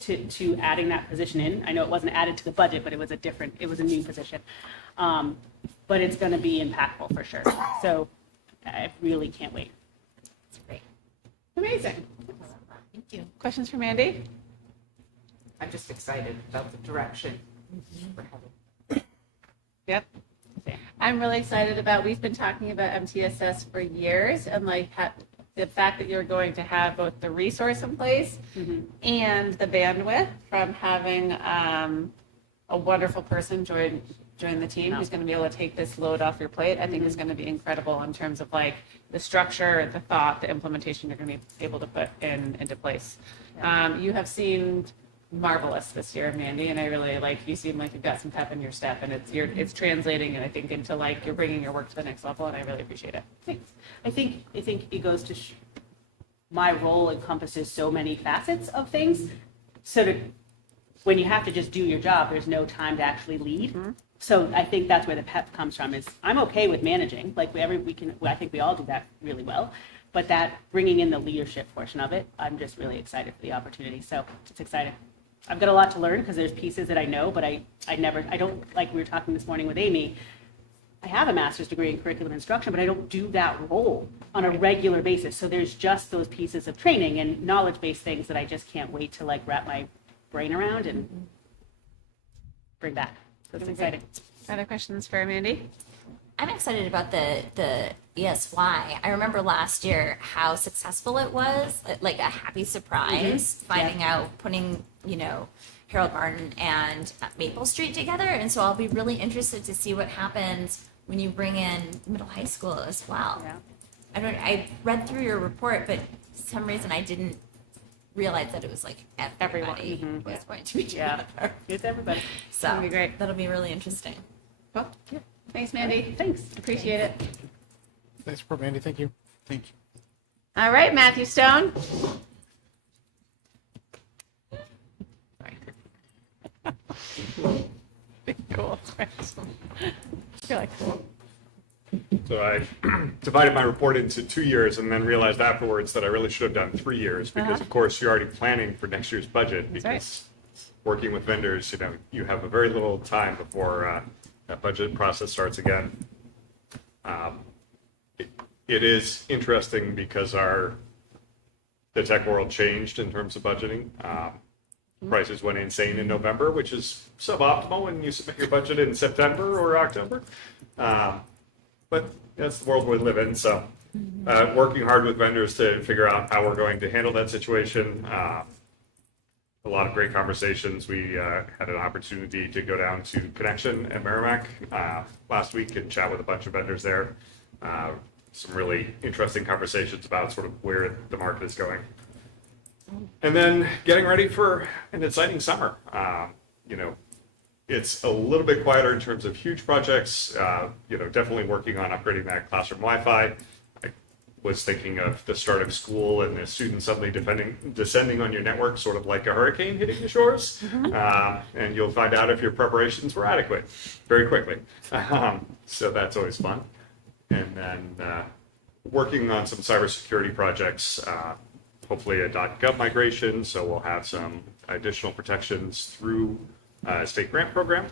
to adding that position in. I know it wasn't added to the budget, but it was a new position. But it's going to be impactful for sure. So I really can't wait. It's great. Amazing. Thank you. Questions for Mandy? I'm just excited about the direction we're headed. Yep. I'm really excited about, we've been talking about MTSS for years, and like the fact that you're going to have both the resource in place and the bandwidth from having a wonderful person join the team who's going to be able to take this load off your plate, I think is going to be incredible in terms of like the structure, the thought, the implementation you're going to be able to put into place. You have seemed marvelous this year, Mandy, and I really like, you seem like you've got some pep in your step, and it's translating, and I think into like you're bringing your work to the next level, and I really appreciate it. Thanks. I think it goes to my role encompasses so many facets of things. So that when you have to just do your job, there's no time to actually lead. So I think that's where the pep comes from. Is I'm okay with managing, like I think we all do that really well. But that bringing in the leadership portion of it, I'm just really excited for the opportunity. So it's exciting. I've got a lot to learn because there's pieces that I know, but I don't, like we were talking this morning with Amy, I have a master's degree in curriculum instruction, but I don't do that role on a regular basis. So there's just those pieces of training and knowledge-based things that I just can't wait to like wrap my brain around and bring back. So it's exciting. Other questions for Mandy? I'm excited about the ESY. I remember last year how successful it was, like a happy surprise, finding out, putting, Harold Martin and Maple Street together. And so I'll be really interested to see what happens when you bring in middle high school as well. Yeah. I read through your report, but for some reason I didn't realize that it was like everybody was going to be together. It's everybody. So That'll be great. That'll be really interesting. Cool. Yeah. Thanks, Mandy. Thanks. Appreciate it. Thanks for Mandy. Thank you. Thank you. All right, Matthew Stone. Cool. You're like, cool. So I divided my report into 2 years and then realized afterwards that I really should have done 3 years because, of course, you're already planning for next year's budget because working with vendors, you have a very little time before that budget process starts again. It is interesting because the tech world changed in terms of budgeting. Prices went insane in November, which is suboptimal when you submit your budget in September or October. But that's the world we live in. So working hard with vendors to figure out how we're going to handle that situation. A lot of great conversations. We had an opportunity to go down to Connection at Merrimack last week and chat with a bunch of vendors there. Some really interesting conversations about sort of where the market is going. And then getting ready for an exciting summer. It's a little bit quieter in terms of huge projects. Definitely working on upgrading that classroom Wi-Fi. I was thinking of the start of school and the students suddenly descending on your network, sort of like a hurricane hitting the shores. And you'll find out if your preparations were adequate very quickly. So that's always fun. And then working on some cybersecurity projects. Hopefully a .gov migration, so we'll have some additional protections through a state grant program,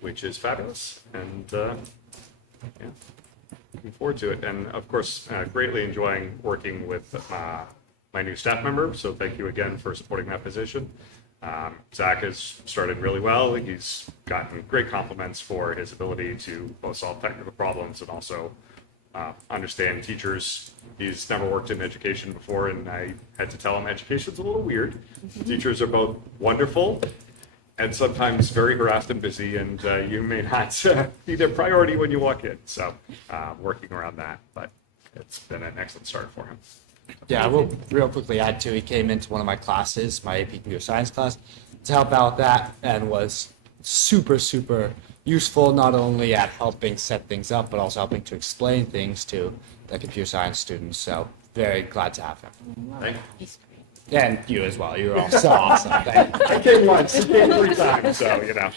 which is fabulous. And yeah, looking forward to it. And of course, greatly enjoying working with my new staff member. So thank you again for supporting that position. Zach has started really well. He's gotten great compliments for his ability to both solve technical problems and also understand teachers. He's never worked in education before, and I had to tell him education's a little weird. Teachers are both wonderful and sometimes very harassed and busy, and you may not be their priority when you walk in. So working around that, but it's been an excellent start for him. Yeah, I will real quickly add too, he came into one of my classes, my AP Computer Science class, to help out with that, and was super, super useful, not only at helping set things up, but also helping to explain things to the computer science students. So very glad to have him. Thank you. And you as well. You're all so awesome. Thank you. I came once, he came 3 times, so, you know.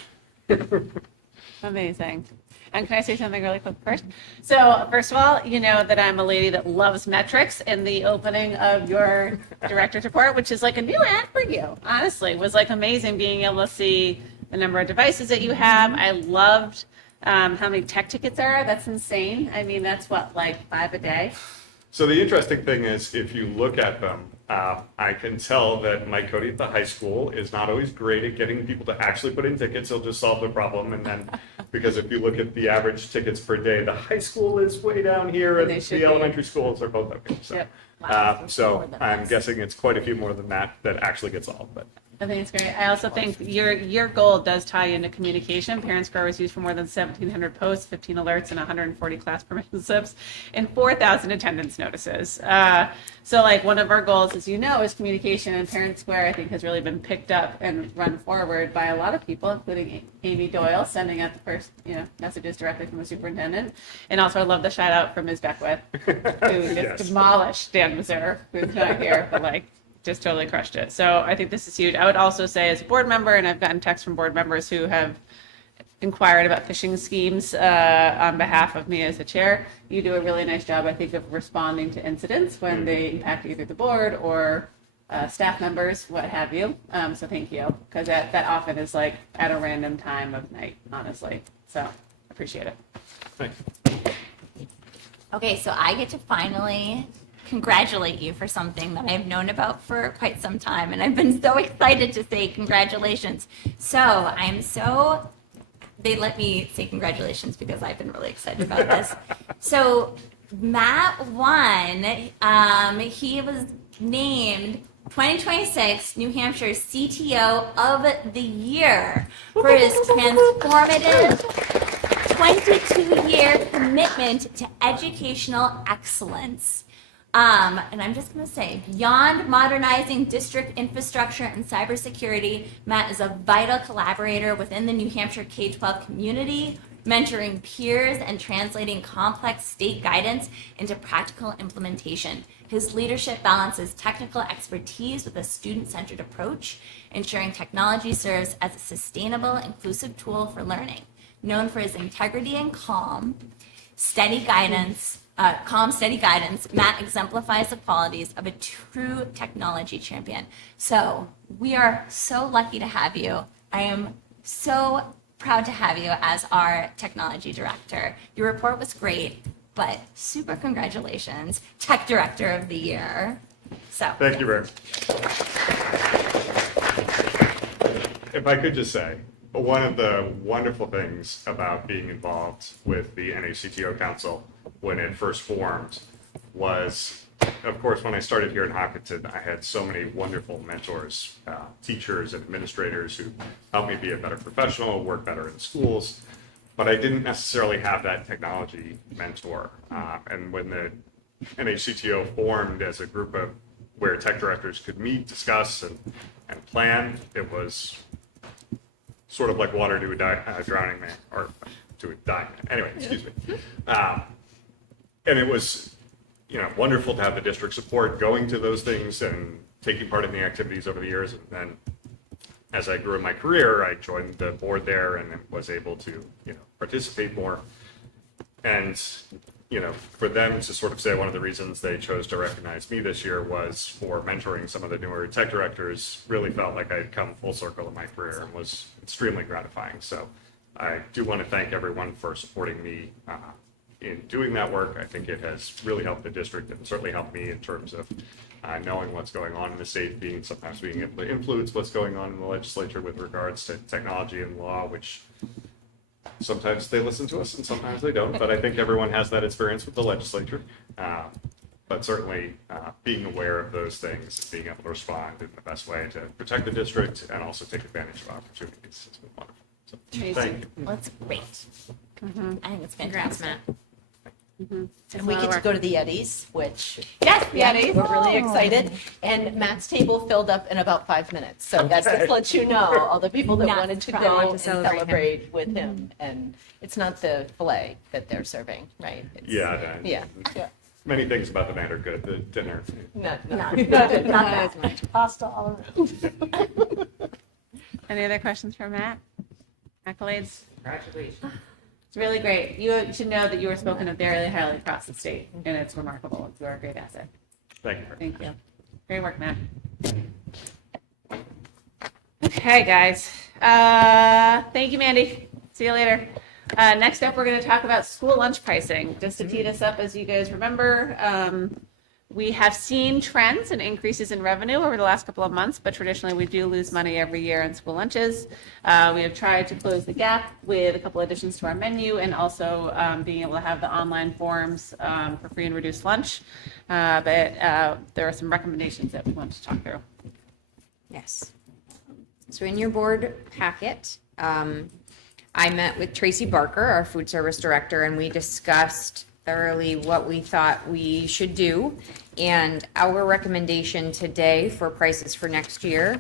Amazing. And can I say something really quick first? So first of all, you know that I'm a lady that loves metrics, and the opening of your director's report, which is like a new ad for you, honestly, was like amazing being able to see the number of devices that you have. I loved how many tech tickets are. That's insane. I mean, that's what, like 5 a day? So the interesting thing is, if you look at them, I can tell that Mike Cody at the high school is not always great at getting people to actually put in tickets. He'll just solve the problem. And then, because if you look at the average tickets per day, the high school is way down here and the elementary schools are both up here. So, Yep. so I'm guessing it's quite a few more than that actually get solved. But I think it's great. I also think your goal does tie into communication. Parent Square was used for more than 1,700 posts, 15 alerts, and 140 class permission slips, and 4,000 attendance notices. So like one of our goals, as you know, is communication, and Parent Square, I think, has really been picked up and run forward by a lot of people, including Amy Doyle, sending out the first messages directly from the superintendent. And also I love the shout out from Ms. Beckwith, who just demolished Dan Mazur, who's not here, but like, just totally crushed it. So I think this is huge. I would also say as a board member, and I've gotten texts from board members who have inquired about phishing schemes on behalf of me as the chair, you do a really nice job, I think, of responding to incidents when they impact either the board or staff members, what have you. So thank you, because that often is like at a random time of night, honestly. So appreciate it. Thanks. Okay, so I get to finally congratulate you for something that I've known about for quite some time, and I've been so excited to say congratulations. So they let me say congratulations because I've been really excited about this. So Matt won. He was named 2026 New Hampshire CTO of the Year for his transformative 22-year commitment to educational excellence. And I'm just going to say, beyond modernizing district infrastructure and cybersecurity, Matt is a vital collaborator within the New Hampshire K-12 community, mentoring peers and translating complex state guidance into practical implementation. His leadership balances technical expertise with a student-centered approach, ensuring technology serves as a sustainable, inclusive tool for learning. Known for his integrity and calm, steady guidance, Matt exemplifies the qualities of a true technology champion. So we are so lucky to have you. I am so proud to have you as our technology director. Your report was great, but super congratulations, Tech Director of the Year. So thank you very much. If I could just say, one of the wonderful things about being involved with the NHCTO Council when it first formed was, of course, when I started here in Hopkinton, I had so many wonderful mentors, teachers and administrators who helped me be a better professional, work better in schools, but I didn't necessarily have that technology mentor. And when the NHCTO formed as a group of where tech directors could meet, discuss, and plan, it was sort of like water to a drowning man, or to a dying man. Anyway, excuse me. And it was, wonderful to have the district support going to those things and taking part in the activities over the years. And then as I grew in my career, I joined the board there and was able to, participate more. And for them to sort of say one of the reasons they chose to recognize me this year was for mentoring some of the newer tech directors, really felt like I'd come full circle in my career and was extremely gratifying. So I do want to thank everyone for supporting me in doing that work. I think it has really helped the district and certainly helped me in terms of knowing what's going on in the state, sometimes being able to influence what's going on in the legislature with regards to technology and law, which sometimes they listen to us and sometimes they don't, but I think everyone has that experience with the legislature. But certainly being aware of those things and being able to respond in the best way to protect the district and also take advantage of opportunities has been wonderful. So, thank you. Well, that's great. I think it's fantastic. And we get to go to the Eddies, which Yes, the Eddies. we're really excited. And Matt's table filled up in about 5 minutes. So that's just to let you know, all the people that Not wanted to proud go to and celebrate him. celebrate with him. And it's not the filet that they're serving, right? It's, Yeah. Many things about the man are good. The dinner. Not that much. Pasta all around. Any other questions for Matt? Accolades? Congratulations. It's really great. You should know that you were spoken of very highly across the state, and it's remarkable. You are a great asset. Thank you. Thank you. Great work, Matt. Okay, guys. Thank you, Mandy. See you later. Next up, we're going to talk about school lunch pricing. Just to tee this up, as you guys remember, we have seen trends and increases in revenue over the last couple of months, but traditionally we do lose money every year on school lunches. We have tried to close the gap with a couple additions to our menu and also being able to have the online forms for free and reduced lunch. But there are some recommendations that we want to talk through. Yes. So in your board packet, I met with Tracy Barker, our food service director, and we discussed thoroughly what we thought we should do. And our recommendation today for prices for next year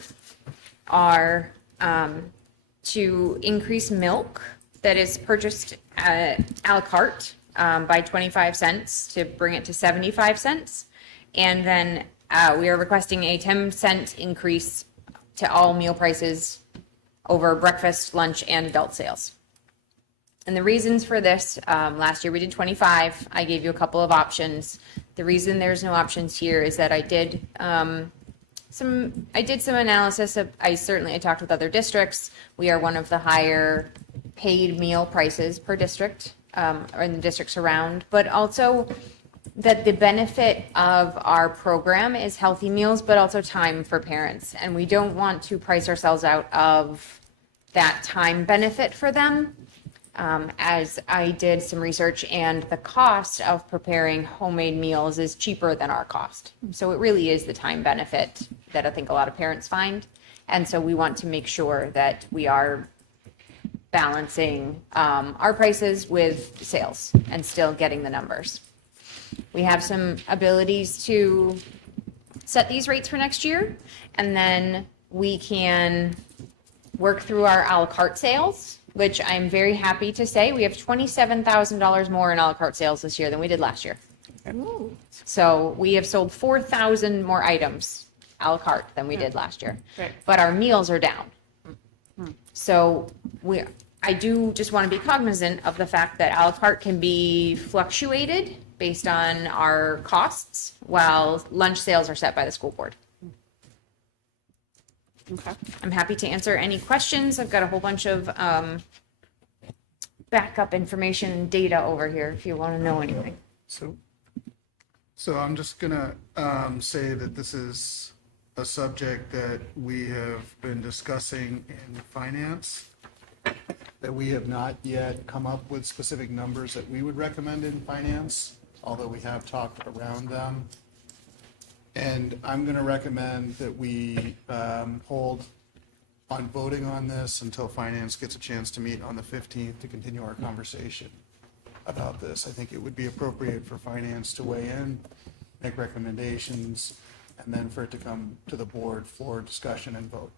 are to increase milk that is purchased a la carte by 25 cents to bring it to 75 cents. And then we are requesting a 10-cent increase to all meal prices over breakfast, lunch, and adult sales. And the reasons for this, last year we did 25. I gave you a couple of options. The reason there's no options here is that I did some analysis of, I talked with other districts. We are one of the higher paid meal prices per district, or in the districts around, but also that the benefit of our program is healthy meals, but also time for parents. And we don't want to price ourselves out of that time benefit for them. As I did some research, and the cost of preparing homemade meals is cheaper than our cost. So it really is the time benefit that I think a lot of parents find. And so we want to make sure that we are balancing our prices with sales and still getting the numbers. We have some abilities to set these rates for next year, and then we can work through our a la carte sales, which I'm very happy to say we have $27,000 more in a la carte sales this year than we did last year. Ooh. So we have sold 4,000 more items a la carte than we did last year. Right. But our meals are down. So I do just want to be cognizant of the fact that a la carte can be fluctuated based on our costs, while lunch sales are set by the school board. Okay. I'm happy to answer any questions. I've got a whole bunch of backup information and data over here if you want to know anything. So I'm just gonna say that this is a subject that we have been discussing in finance, that we have not yet come up with specific numbers that we would recommend in finance, although we have talked around them. And I'm going to recommend that we hold on voting on this until finance gets a chance to meet on the 15th to continue our conversation about this. I think it would be appropriate for finance to weigh in, make recommendations, and then for it to come to the board for discussion and vote.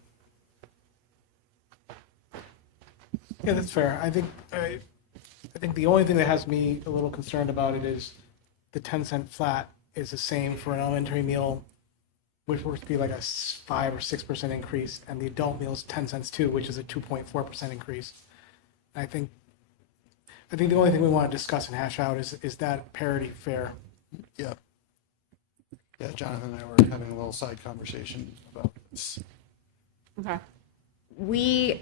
Yeah, that's fair. I think the only thing that has me a little concerned about it is the 10-cent flat is the same for an elementary meal, which would be like a 5 or 6% increase, and the adult meal is 10 cents too, which is a 2.4% increase. I think I think the only thing we want to discuss and hash out is that parity fair. Yeah. Yeah, Jonathan and I were having a little side conversation about this. Okay.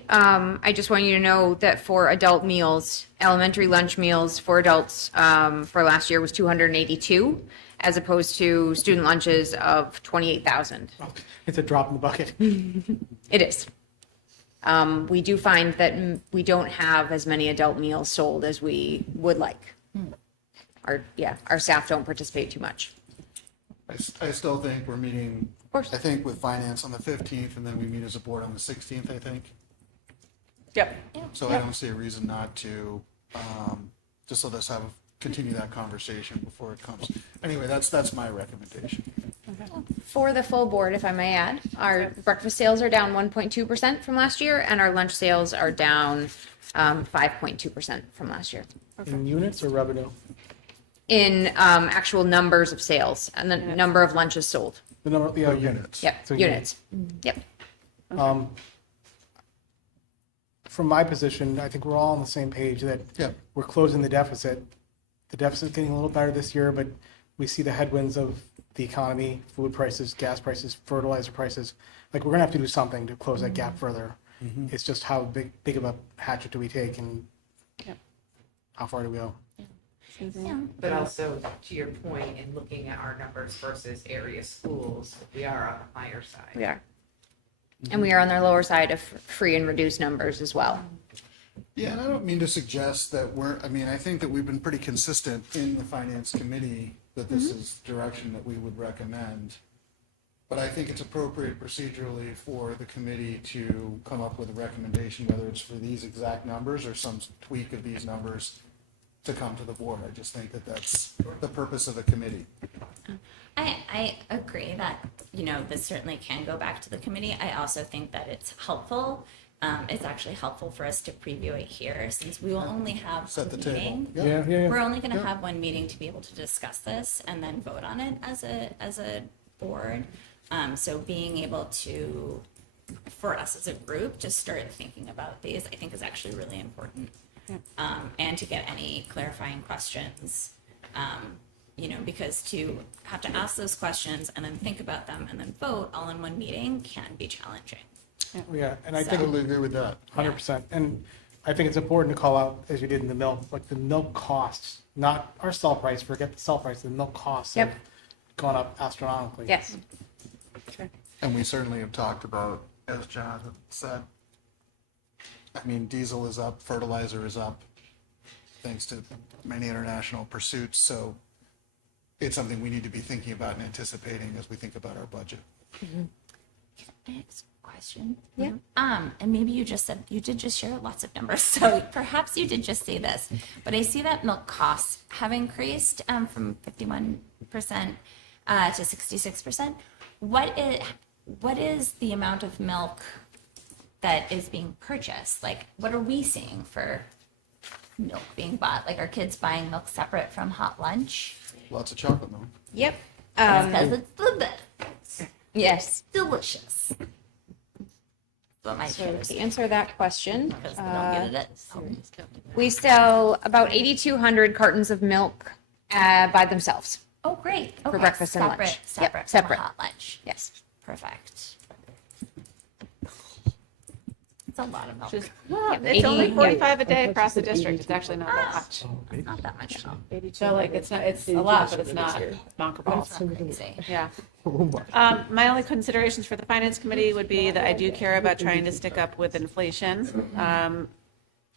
I just want you to know that for adult meals, elementary lunch meals for adults, for last year was 282, as opposed to student lunches of 28,000. It's a drop in the bucket. It is. We do find that we don't have as many adult meals sold as we would like. Our staff don't participate too much. I still think we're meeting, I think with finance on the 15th, and then we meet as a board on the 16th, I think. Yep. So I don't see a reason not to, just let us continue that conversation before it comes. Anyway, that's my recommendation. For the full board, if I may add, our breakfast sales are down 1.2% from last year, and our lunch sales are down 5.2% from last year. In units or revenue? In actual numbers of sales and the number of lunches sold. The number, units. Yep, So units. Yep. From my position, I think we're all on the same page that we're closing the deficit. The deficit's getting a little better this year, but we see the headwinds of the economy, food prices, gas prices, fertilizer prices. Like, we're gonna have to do something to close that gap further. It's just how big of a hatchet do we take, and how far do we go? But also, to your point, in looking at our numbers versus area schools, we are on the higher side. We are. And we are on the lower side of free and reduced numbers as well. Yeah, and I don't mean to suggest that I think that we've been pretty consistent in the finance committee that this is direction that we would recommend. But I think it's appropriate procedurally for the committee to come up with a recommendation, whether it's for these exact numbers or some tweak of these numbers, to come to the board. I just think that that's the purpose of the committee. I agree that, this certainly can go back to the committee. I also think that it's helpful. It's actually helpful for us to preview it here, since we will only have Set the one table. meeting. Yeah. We're only going to have one meeting to be able to discuss this and then vote on it as a board. So being able to, for us as a group, just start thinking about these, I think is actually really important. And to get any clarifying questions, because to have to ask those questions and then think about them and then vote all in one meeting can be challenging. Yeah, and I I totally agree with that. 100%. And I think it's important to call out, as you did in the milk, like the milk costs, not our sell price, forget the sell price, the milk costs have gone up astronomically. Yes. And we certainly have talked about, as Jonathan said, diesel is up, fertilizer is up, thanks to many international pursuits. So it's something we need to be thinking about and anticipating as we think about our budget. Next question. Yeah. And maybe you did just share lots of numbers, so perhaps you did just say this, but I see that milk costs have increased from 51% to 66%. What is the amount of milk that is being purchased? Like, what are we seeing for milk being bought? Like, are kids buying milk separate from hot lunch? Lots of chocolate milk. Yep. Because it's the best. Yes. Delicious. But my So to answer that question, because we don't get it at home. we sell about 8,200 cartons of milk by themselves. Oh, great. For Okay. breakfast and Separate, lunch. Separate. Yep, From separate. a hot lunch. Yes. Perfect. It's a lot of milk. It's only 80 45 a day across the district. It's actually not that much. Not that much milk. So like, it's a lot, but it's not bonkable. Crazy. Yeah. My only considerations for the finance committee would be that I do care about trying to stick up with inflation.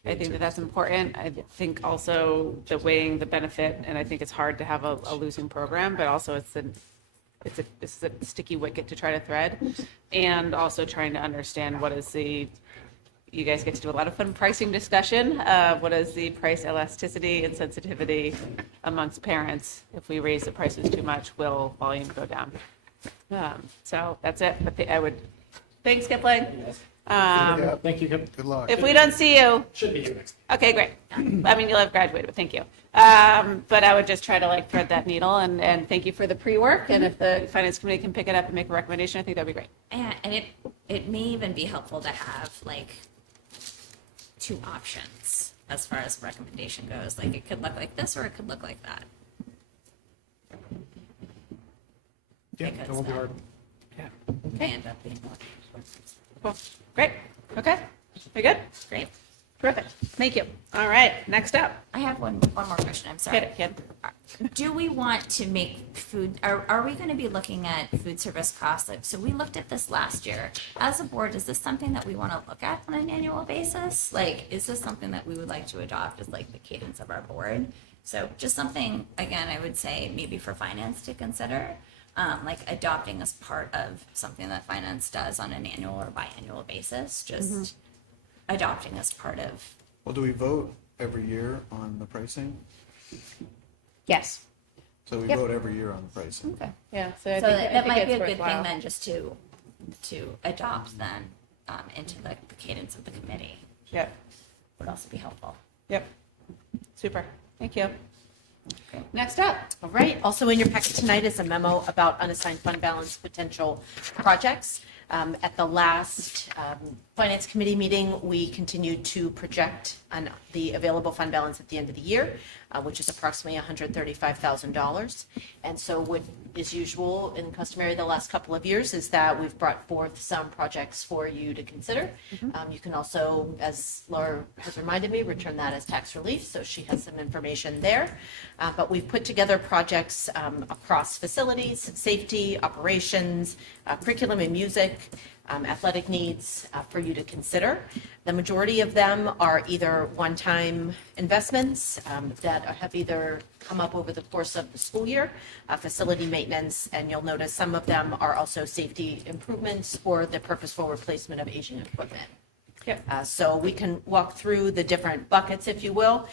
I think that that's important. I think also the weighing the benefit, and I think it's hard to have a losing program, but also it's a sticky wicket to try to thread, and also trying to understand what is you guys get to do a lot of fun pricing discussion. What is the price elasticity and sensitivity amongst parents? If we raise the prices too much, will volume go down? So that's it. Thanks, Kipling. Thank you. Good luck. If we don't see you, Should be here next. okay, great. I mean, you'll have graduated, but thank you. But I would just try to thread that needle, and thank you for the pre-work. And if the finance committee can pick it up and make a recommendation, I think that'd be great. And it may even be helpful to have two options. as far as recommendation goes. Like it could look like this or it could look like that. Yeah, Because that won't be hard. may end up being more. Cool. Great. Okay. We good? Great. Terrific. Thank you. All right. Next up. I have one more question. I'm sorry. Hit it, kid. Do we want to make food, are we going to be looking at food service costs? Like, so we looked at this last year. As a board, is this something that we want to look at on an annual basis? Like, is this something that we would like to adopt as like the cadence of our board? So just something, again, I would say maybe for finance to consider, like adopting as part of something that finance does on an annual or biannual basis, just adopting as part of. Well, do we vote every year on the pricing? Yes. So we Yep. vote every year on the pricing. Okay. Yeah. So I So think that might be it's a good worthwhile. thing then, just to adopt then into the cadence of the committee. Yep. Would also be helpful. Yep. Super. Thank you. Next up. All right, also in your packet tonight is a memo about unassigned fund balance potential projects. At the last Finance Committee meeting, we continued to project on the available fund balance at the end of the year, which is approximately $135,000. And so what is usual and customary the last couple of years is that we've brought forth some projects for you to consider. You can also, as Laura has reminded me, return that as tax relief, so she has some information there. But we've put together projects across facilities, safety, operations, curriculum and music, athletic needs for you to consider. The majority of them are either one-time investments that have either come up over the course of the school year, facility maintenance, and you'll notice some of them are also safety improvements or the purposeful replacement of aging equipment. So we can walk through the different buckets, if you will.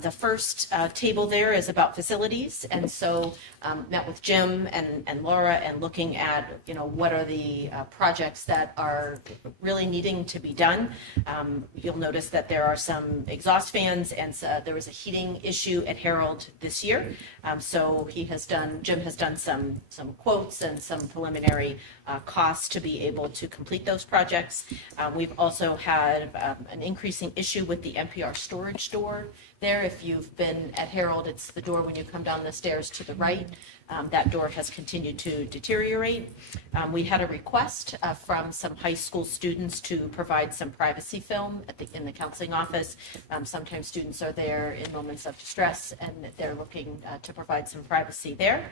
The first table there is about facilities, and so met with Jim and Laura and looking at, what are the projects that are really needing to be done. You'll notice that there are some exhaust fans, and there was a heating issue at Harold this year. So Jim has done some quotes and some preliminary costs to be able to complete those projects. We've also had an increasing issue with the NPR storage door there. If you've been at Harold, it's the door when you come down the stairs to the right. That door has continued to deteriorate. We had a request from some high school students to provide some privacy film in the counseling office. Sometimes students are there in moments of distress and they're looking to provide some privacy there.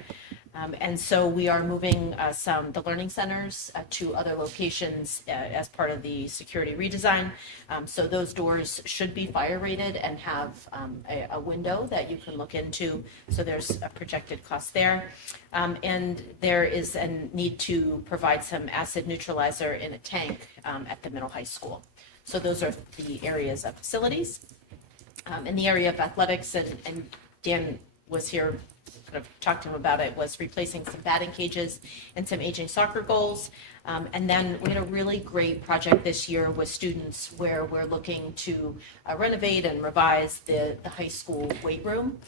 And so we are moving the learning centers to other locations as part of the security redesign. So those doors should be fire rated and have a window that you can look into. So there's a projected cost there. And there is a need to provide some acid neutralizer in a tank at the middle high school. So those are the areas of facilities. In the area of athletics, and Dan was here, kind of talked to him about it, was replacing some batting cages and some aging soccer goals. And then we had a really great project this year with students where we're looking to renovate and revise the high school weight room.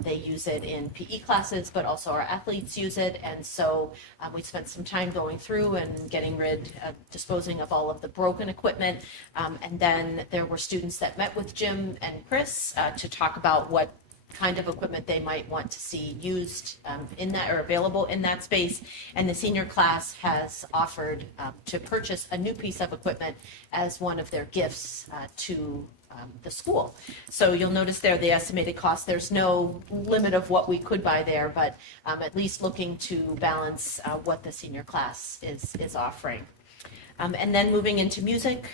They use it in PE classes, but also our athletes use it. And so we spent some time going through and disposing of all of the broken equipment. And then there were students that met with Jim and Chris to talk about what kind of equipment they might want to see used in that or available in that space. And the senior class has offered to purchase a new piece of equipment as one of their gifts to the school. So you'll notice there the estimated cost. There's no limit of what we could buy there, but at least looking to balance what the senior class is offering. And then moving into music,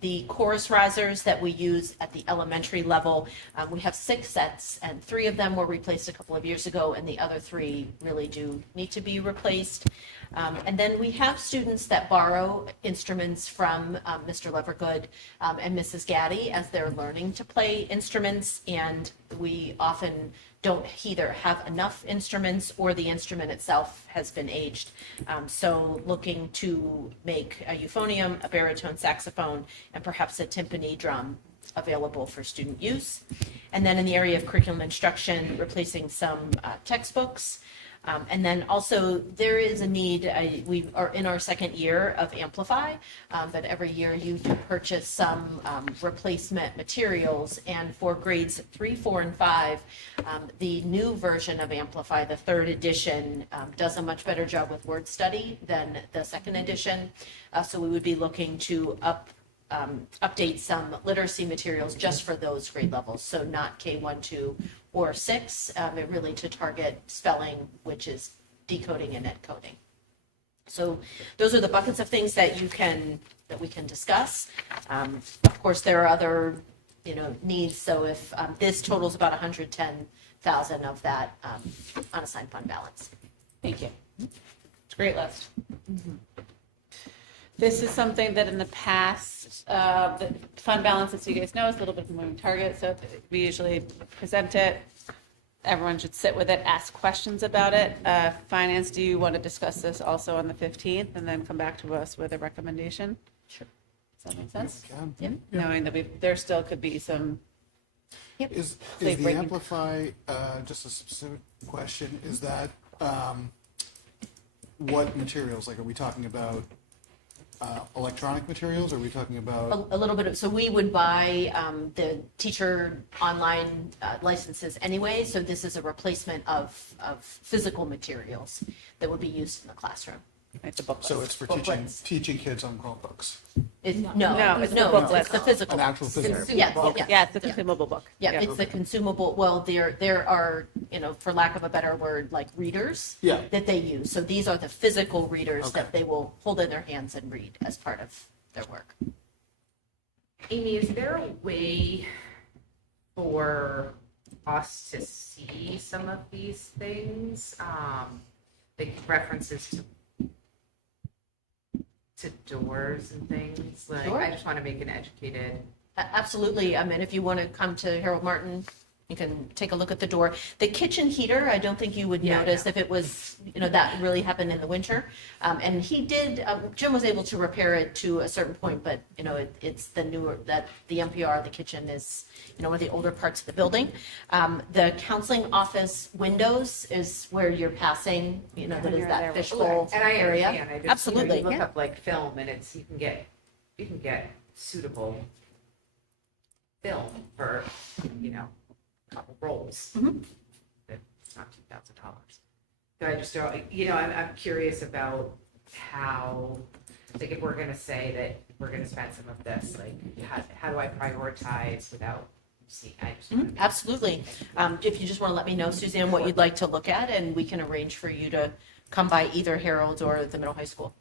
the chorus risers that we use at the elementary level, we have 6 sets, and 3 of them were replaced a couple of years ago, and the other 3 really do need to be replaced. And then we have students that borrow instruments from Mr. Levergood and Mrs. Gaddy as they're learning to play instruments, and we often don't either have enough instruments or the instrument itself has been aged. So looking to make a euphonium, a baritone saxophone, and perhaps a timpani drum available for student use. And then in the area of curriculum instruction, replacing some textbooks. And then also, there is a need, we are in our second year of Amplify, but every year you do purchase some replacement materials. And for grades 3, 4, and 5, the new version of Amplify, the third edition, does a much better job with word study than the second edition. So we would be looking to update some literacy materials just for those grade levels. So not K1, 2, or 6, but really to target spelling, which is decoding and net coding. So those are the buckets of things that we can discuss. Of course, there are other, needs. So if this totals about 110,000 of that unassigned fund balance. Thank you. It's a great list. This is something that in the past, the fund balance, as you guys know, is a little bit of a moving target. So we usually present it. Everyone should sit with it, ask questions about it. Finance, do you want to discuss this also on the 15th and then come back to us with a recommendation? Sure. Does that make sense? Yep. Knowing that there still could be some. Is They the bring- Amplify, just a specific question, is that, what materials? Like, are we talking about electronic materials? Are we talking about? A little bit of, so we would buy the teacher online licenses anyway, so this is a replacement of physical materials that would be used in the classroom. Like the booklets. So it's for teaching kids on Chromebooks? No, it's the booklets. It's the physical. An actual physical. Yeah, it's a consumable book. Yeah, it's the consumable, well, there are, for lack of a better word, like readers Yeah. that they use. So these are the physical readers Okay. that they will hold in their hands and read as part of their work. Amy, is there a way for us to see some of these things? Like references to doors and things? Like, Sure. I just want to make an educated. Absolutely. I mean, if you want to come to Harold Martin, you can take a look at the door. The kitchen heater, I don't think you would Yeah, notice no. if it was, that really happened in the winter. And he did, Jim was able to repair it to a certain point, but, it's the newer, the NPR, the kitchen is, one of the older parts of the building. The counseling office windows is where you're passing, that is that fishbowl And I area. understand, I just, Absolutely. you look Yeah. up like film and it's, you can get suitable film for, a couple rolls. It's not $2,000. So I just don't, I'm curious about how, like, if we're gonna say that we're gonna spend some of this, like, how do I prioritize without seeing, I just. Absolutely. If you just want to let me know, Suzanne, what you'd like to look at, and we can arrange for you to come by either Harold's or the middle high school.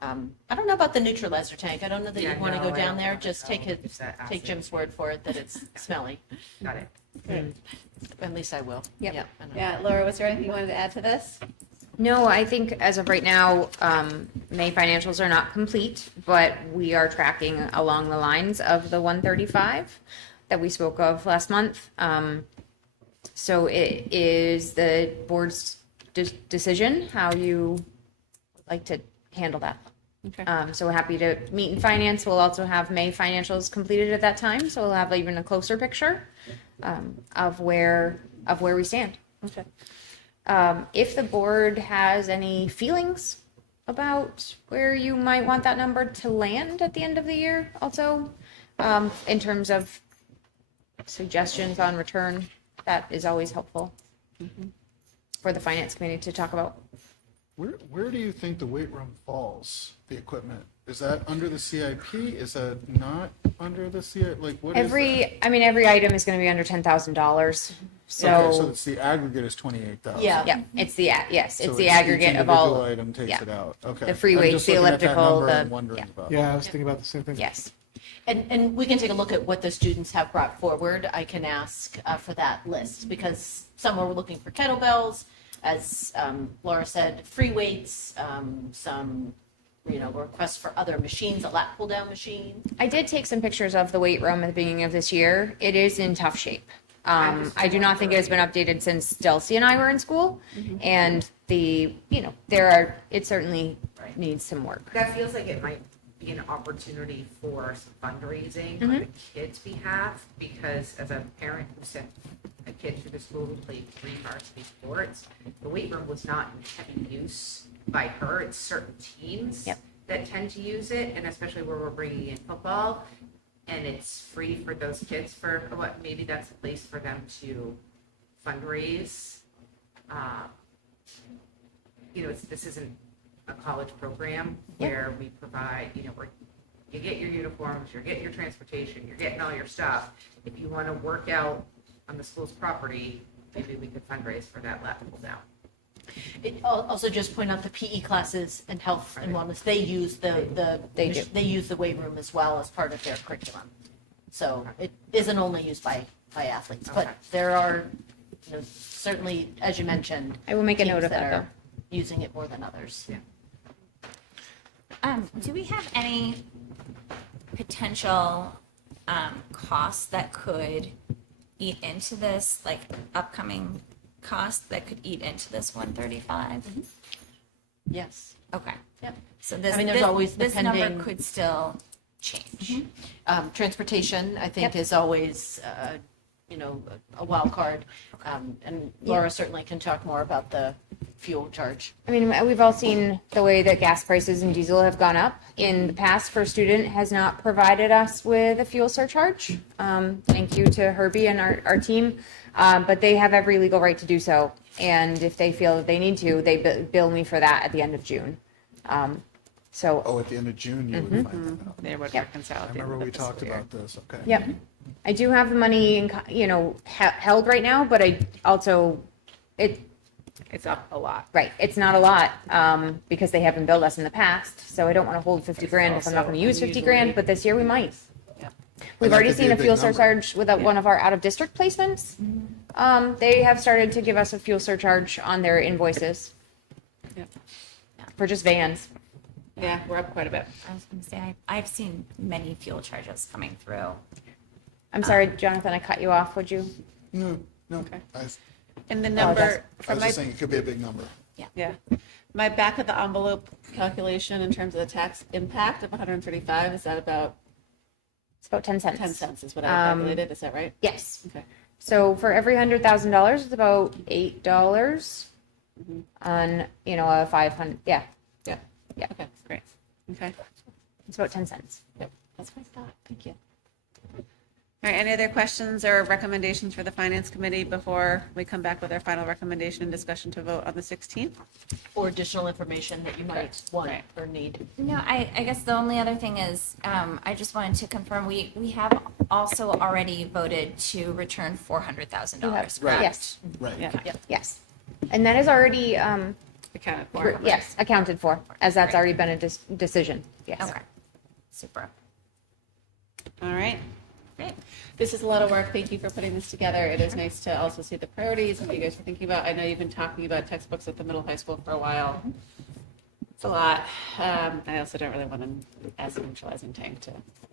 I don't know about the neutralizer tank. I don't know that Yeah, you'd want to no, go I down don't there. wanna Just go take if that take acid- Jim's word for it that it's smelly. Got it. At least I will. Yep. Yeah. Yeah, Laura, was there anything you wanted to add to this? No, I think as of right now, May financials are not complete, but we are tracking along the lines of the 135 that we spoke of last month. So it is the board's decision how you would like to handle that. Okay. So we're happy to meet in finance. We'll also have May financials completed at that time, so we'll have even a closer picture of where we stand. Okay. If the board has any feelings about where you might want that number to land at the end of the year, also, in terms of suggestions on return, that is always helpful for the finance committee to talk about. Where do you think the weight room falls, the equipment? Is that under the CIP? Is that not under the CIP? Like, what is that? Every item is going to be under $10,000. So, Okay, so it's the aggregate is 28,000. Yeah. it's the it's So the each aggregate of all. individual item takes it out. Okay. The free I'm weights, just the looking at that elliptical, number and the wondering about it. Yeah, I was thinking about the same thing. Yes. And we can take a look at what the students have brought forward. I can ask for that list because some are looking for kettlebells, as Laura said, free weights, some requests for other machines, a lat pull down machine. I did take some pictures of the weight room at the beginning of this year. It is in tough shape. I do not think it has been updated since Delcy and I were in school, and it certainly needs some work. That feels like it might be an opportunity for some fundraising on the kids' behalf, because as a parent who sent a kid through the school who played 3 varsity sports, the weight room was not in heavy use by her. It's certain teams that tend to use it, and especially where we're bringing in football, and it's free for those kids for what, maybe that's a place for them to fundraise. This isn't a college program where we provide, where you get your uniforms, you're getting your transportation, you're getting all your stuff. If you want to work out on the school's property, maybe we could fundraise for that level down. Also just point out the PE classes and health and wellness, they use they use the weight room as well as part of their curriculum. So it isn't only used by athletes, but there are, certainly, as you mentioned, I will make a note teams of that, are using it more than others. Do we have any potential costs that could eat into this, like upcoming costs that could eat into this 135? Yes. Okay. Yep. So this, there's always this depending number could still change. Transportation, I think, is always, a wild card. And Laura certainly can talk more about the fuel charge. I mean, we've all seen the way that gas prices and diesel have gone up. In the past, First Student has not provided us with a fuel surcharge. Thank you to Herbie and our team. But they have every legal right to do so. And if they feel that they need to, they bill me for that at the end of June. At the end of June, you would find that out. They would Yep. reconcile. I remember we talked about this, okay. Yep. I do have the money, held right now, but I also, It's up a lot. right, it's not a lot, because they haven't billed us in the past, so I don't want to hold 50 grand if I'm not going to use 50 grand, but this year we might. We've that already could be seen a a big fuel number. surcharge with one of our out-of-district placements. They have started to give us a fuel surcharge on their invoices. Yep. For just vans. Yeah, we're up quite a bit. I was going to say, I've seen many fuel charges coming through. I'm sorry, Jonathan, I cut you off, would you? No. Okay. I And the Apologize. number I from was my just saying it could be a big number. Yeah. My back of the envelope calculation in terms of the tax impact of 135, is that about It's about 10 cents. 10 cents is what I calculated, is that right? Yes. Okay. So for every $100,000, it's about $8 on, a 500, yeah, Yeah. Yeah. Okay, great. Okay. it's about 10 cents. Yep, that's what I thought. Thank you. All right, any other questions or recommendations for the Finance Committee before we come back with our final recommendation and discussion to vote on the 16th? Or additional information that you might want Right. or need. No, I guess the only other thing is, I just wanted to confirm, we have also already voted to return $400,000, correct? Yes, Right. Yeah, yes. And that is already, accounted for. yes, accounted for, as that's already been a decision, yes. Okay, super. All right, great. This is a lot of work. Thank you for putting this together. It is nice to also see the priorities and what you guys are thinking about. I know you've been talking about textbooks at the middle high school for a while. It's a lot. I also don't really want to add some neutralizing tank to.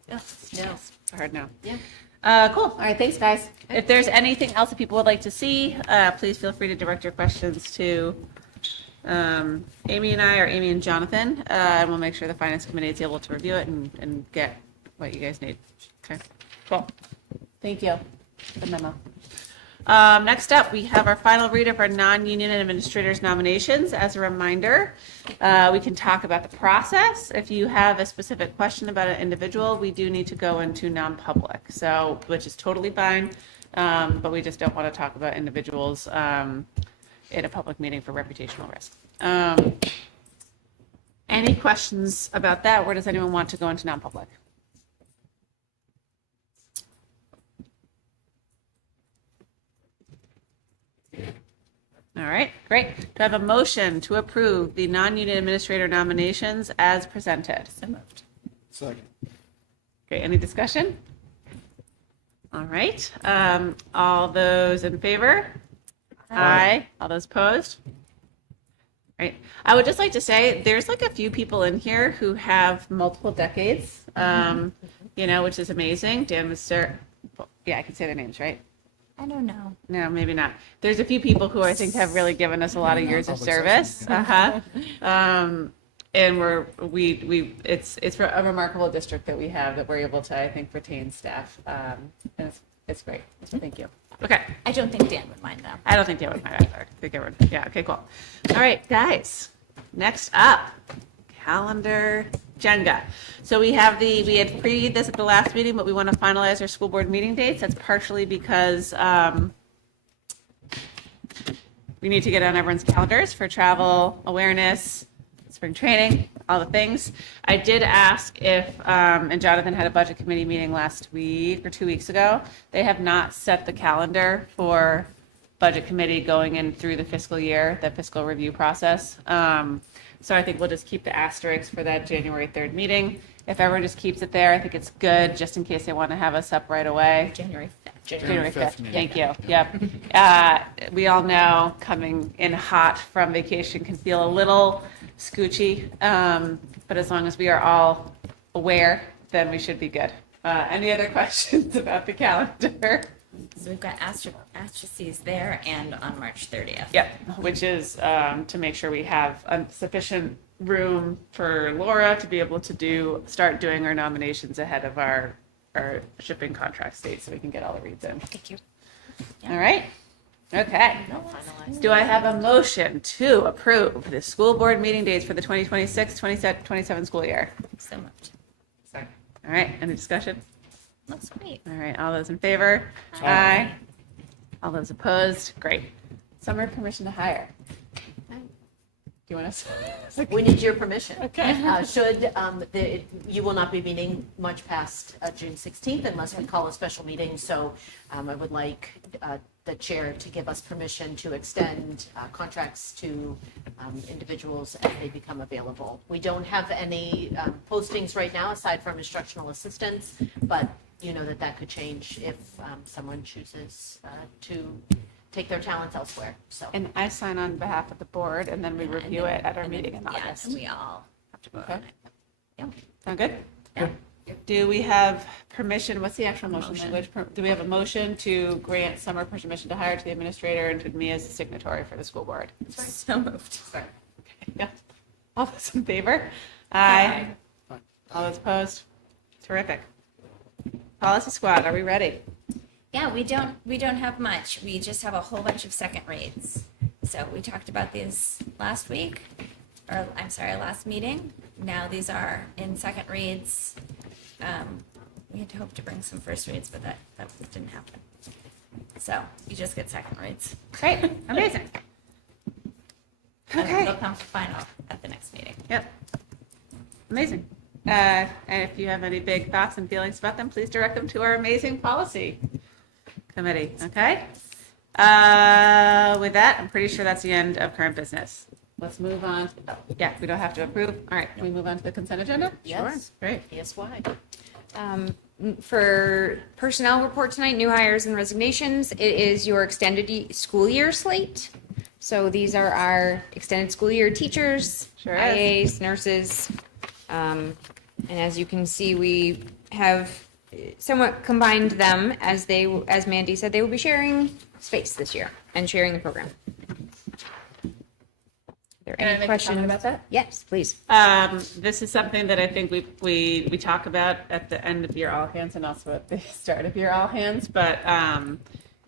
No. It's hard now. Yeah. Cool. All right. Thanks, guys. If there's anything else that people would like to see, please feel free to direct your questions to Amy and I, or Amy and Jonathan, and we'll make sure the Finance Committee is able to review it and get what you guys need. Okay. Cool. Thank you. The memo. Next up, we have our final read of our non-union administrators nominations. As a reminder, we can talk about the process. If you have a specific question about an individual, we do need to go into non-public, so, which is totally fine, but we just don't want to talk about individuals in a public meeting for reputational risk. Any questions about that? Where does anyone want to go into non-public? All right, great. Do I have a motion to approve the non-union administrator nominations as presented? So moved. Second. Great, any discussion? All right, all those in favor? Aye. All those opposed? Right. I would just like to say, there's like a few people in here who have multiple decades, which is amazing. Dan, Mr. Yeah, I can say their names, right? I don't know. No, maybe not. There's a few people who I think have really given us a lot of years of Non-public service. session, And it's a remarkable district that we have that we're able to, I think, retain staff. And it's great. So thank you. Okay. I don't think Dan would mind though. I don't think Dan would mind either. I think everyone, yeah, okay, cool. All right, guys, next up, calendar Jenga. So we had previewed this at the last meeting, but we want to finalize our school board meeting dates. That's partially because we need to get on everyone's calendars for travel, awareness, spring training, all the things. I did ask if, and Jonathan had a budget committee meeting last week or 2 weeks ago. They have not set the calendar for budget committee going in through the fiscal year, the fiscal review process. So I think we'll just keep the asterisk for that January 3rd meeting. If everyone just keeps it there, I think it's good, just in case they want to have us up right away. January 5th. January 5th. Thank you. Yep. We all know coming in hot from vacation can feel a little scoochy, but as long as we are all aware, then we should be good. Any other questions about the calendar? So we've got asterisks there and on March 30th. Yep, which is to make sure we have sufficient room for Laura to be able to start doing our nominations ahead of our shipping contract date so we can get all the reads in. Thank you. All right. Okay. Do I have a motion to approve the school board meeting dates for the 2026-27 school year? So moved. All right. Any discussion? Looks great. All right. All those in favor? Aye. All those opposed? Great. Summer permission to hire. Do you want to? We need your permission. Okay. You will not be meeting much past June 16th unless we call a special meeting. So I would like the chair to give us permission to extend contracts to individuals as they become available. We don't have any postings right now aside from instructional assistants, but you know that could change if someone chooses to take their talents elsewhere. So. And I sign on behalf of the board, and then we review it at our meeting in August. Yes, and we all have to vote on it. Yep. Sound good? Yeah. Do we have permission? What's the actual motion language? Do we have a motion to grant summer permission to hire to the administrator and to me as the signatory for the school board? So moved. Okay. Yeah. All those in favor? Aye. All those opposed? Terrific. Policy squad, are we ready? Yeah, we don't have much. We just have a whole bunch of second reads. So we talked about these last week, or I'm sorry, last meeting. Now these are in second reads. We had hoped to bring some first reads, but that didn't happen. So you just get second reads. Great, amazing. Okay. They'll come for final at the next meeting. Yep. Amazing. And if you have any big thoughts and feelings about them, please direct them to our amazing policy committee. Okay. With that, I'm pretty sure that's the end of current business. Let's move on. Yeah, we don't have to approve. All right, can we move on to the consent agenda? Yes. Great. Yes, why? For personnel report tonight, new hires and resignations, it is your extended school year slate. So these are our extended school year teachers, Sure is. IAs, nurses. And as you can see, we have somewhat combined them as Mandy said, they will be sharing space this year and sharing the program. Are there Can I any make a questions comment about that? Yes, please. This is something that I think we talk about at the end of your all hands and also at the start of your all hands. But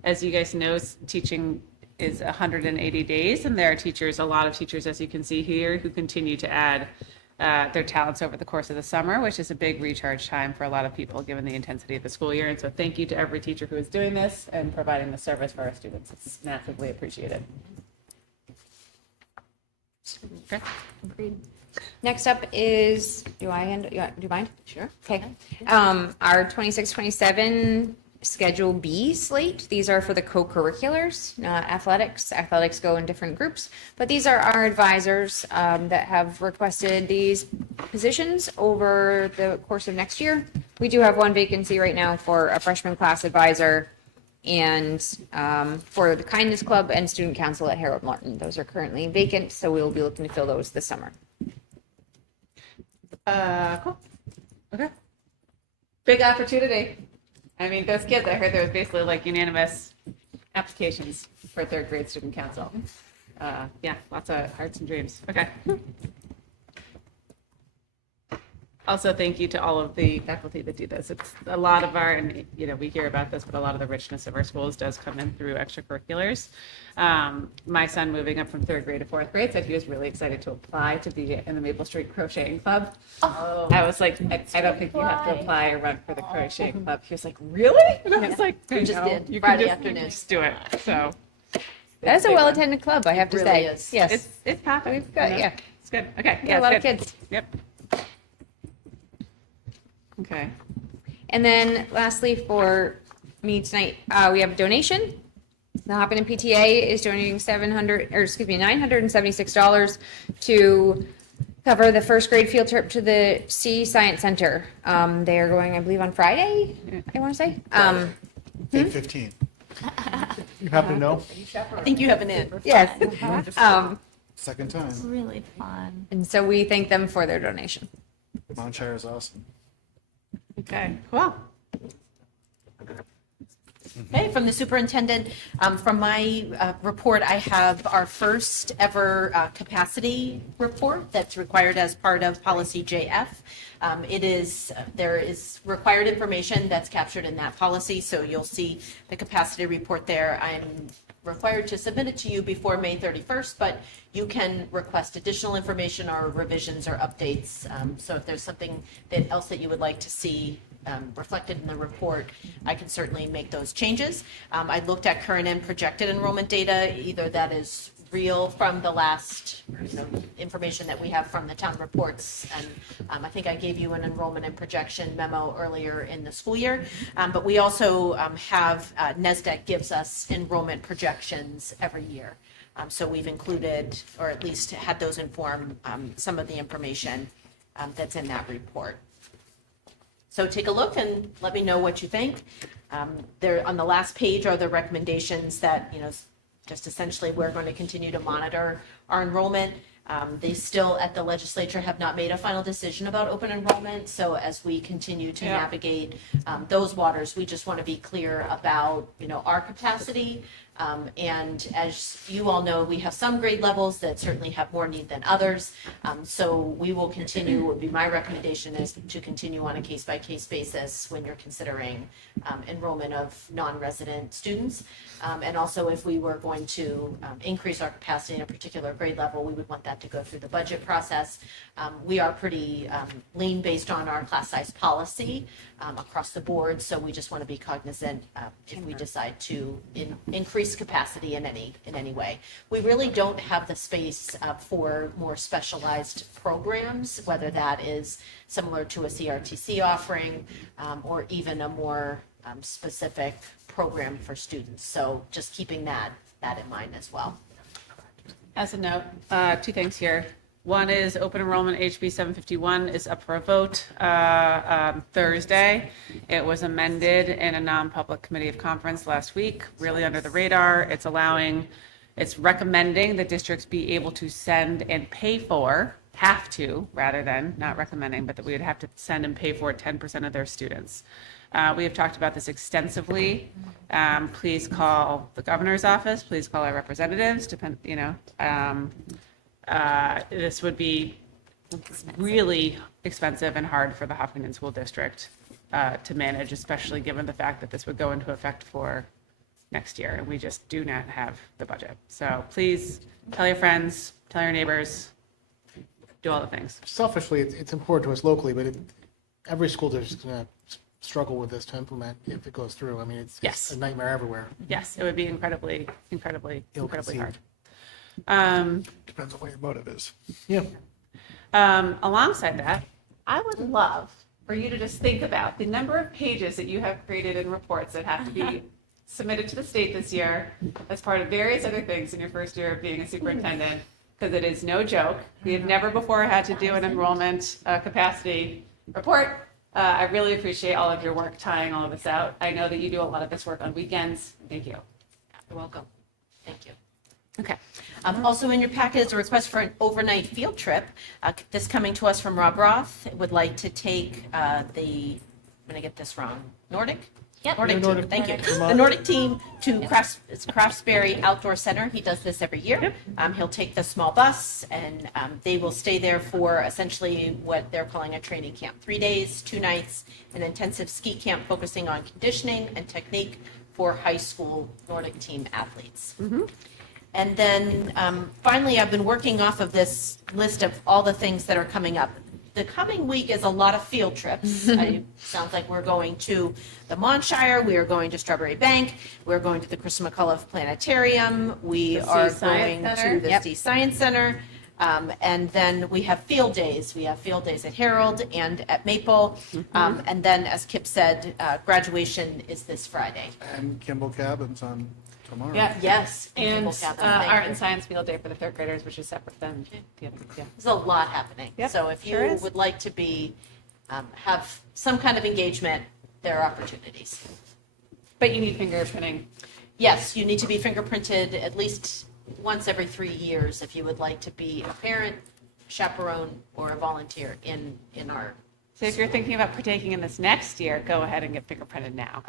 as you guys know, teaching is 180 days, and there are teachers, a lot of teachers, as you can see here, who continue to add their talents over the course of the summer, which is a big recharge time for a lot of people given the intensity of the school year. And so thank you to every teacher who is doing this and providing the service for our students. It's massively appreciated. Okay. Agreed. Next up is, do you mind? Sure. Okay. Our 26-27 Schedule B slate. These are for the co-curriculars, not athletics. Athletics go in different groups, but these are our advisors that have requested these positions over the course of next year. We do have one vacancy right now for a freshman class advisor and for the Kindness Club and Student Council at Harold Martin. Those are currently vacant, so we'll be looking to fill those this summer. Cool. Okay. Big opportunity. I mean, those kids, I heard there was basically like unanimous applications for third grade student council. Yeah, lots of hearts and dreams. Okay. Also, thank you to all of the faculty that do this. It's a lot of our, and we hear about this, but a lot of the richness of our schools does come in through extracurriculars. My son, moving up from 3rd grade to 4th grade, said he was really excited to apply to be in the Maple Street Crocheting Club. Oh, I was like, I don't think you have to apply or run for the crocheting club. He was like, really? And I was like, You just "No, did. You Friday can afternoon. just do it. So That is a well-attended club, I have to It say. really is. Yes. it's popping. We've got, yeah. It's good. Okay. Yeah, a lot of kids. Yep. Okay. And then lastly, for me tonight, we have a donation. The Hopkinton PTA is donating $976 to cover the first grade field trip to the Sea Science Center. They are going, I believe, on Friday, I want to say. 8:15. You happen to know? I think you have an in. Yes. Second time. Really fun. And so we thank them for their donation. Montshire is awesome. Okay. Cool. Okay, from the superintendent, from my report, I have our first ever capacity report that's required as part of policy JF. There is required information that's captured in that policy, so you'll see the capacity report there. I'm required to submit it to you before May 31st, but you can request additional information or revisions or updates. So if there's something else that you would like to see reflected in the report, I can certainly make those changes. I looked at current and projected enrollment data, either that is real from the last information that we have from the town reports, and I think I gave you an enrollment and projection memo earlier in the school year, but we also have NESDEC gives us enrollment projections every year. So we've included, or at least had those inform some of the information that's in that report. So take a look and let me know what you think. There on the last page are the recommendations that, just essentially we're going to continue to monitor our enrollment. They still at the legislature have not made a final decision about open enrollment. So as we continue to navigate those waters, we just want to be clear about, our capacity. And as you all know, we have some grade levels that certainly have more need than others. So we will continue, would be my recommendation is to continue on a case-by-case basis when you're considering enrollment of non-resident students. And also if we were going to increase our capacity in a particular grade level, we would want that to go through the budget process. We are pretty lean based on our class size policy across the board. So we just want to be cognizant if we decide to increase capacity in any way. We really don't have the space for more specialized programs, whether that is similar to a CRTC offering or even a more specific program for students. So just keeping that in mind as well. As a note, 2 things here. One is open enrollment HB 751 is up for a vote Thursday. It was amended in a non-public committee of conference last week, really under the radar. It's recommending that districts be able to send and pay for, have to, rather than not recommending, but that we would have to send and pay for 10% of their students. We have talked about this extensively. Please call the governor's office. Please call our representatives. This would be really expensive and hard for the Hopkinton School District to manage, especially given the fact that this would go into effect for next year, and we just do not have the budget. So please tell your friends, tell your neighbors, do all the things. Selfishly, it's important to us locally, but every school district is going to struggle with this to implement if it goes through. I mean, it's a nightmare everywhere. Yes, it would be incredibly hard. Depends on what your motive is. Yeah. Alongside that, I would love for you to just think about the number of pages that you have created in reports that have to be submitted to the state this year as part of various other things in your first year of being a superintendent, because it is no joke. We have never before had to do an enrollment capacity report. I really appreciate all of your work tying all of this out. I know that you do a lot of this work on weekends. Thank you. You're welcome. Thank you. Okay. Also in your packet is a request for an overnight field trip. This coming to us from Rob Roth. Would like to take I'm going to get this wrong, Nordic? Yep. Nordic team, thank you. The Nordic team to Craftsbury Outdoor Center. He does this every year. He'll take the small bus and they will stay there for essentially what they're calling a training camp. 3 days, 2 nights, an intensive ski camp focusing on conditioning and technique for high school Nordic team athletes. And then finally, I've been working off of this list of all the things that are coming up. The coming week is a lot of field trips. Sounds like we're going to the Montshire, we are going to Strawberry Bank, we're going to the Chris McCullough Planetarium, we The are Sea Science going Center. to the Sea Science Center, and then we have field days. We have field days at Harold and at Maple, and then, as Kip said, graduation is this Friday. And Kimball Cabins on tomorrow. Yeah. Yes. And Kimball Cabins, thank art you. and science field day for the third graders, which is separate than the other. Yeah. There's a lot happening. Yep, So if you sure is. would like to be, have some kind of engagement, there are opportunities. But you need fingerprinting. Yes, you need to be fingerprinted at least once every 3 years if you would like to be a parent, chaperone, or a volunteer in our. So if you're thinking about partaking in this next year, go ahead and get fingerprinted now.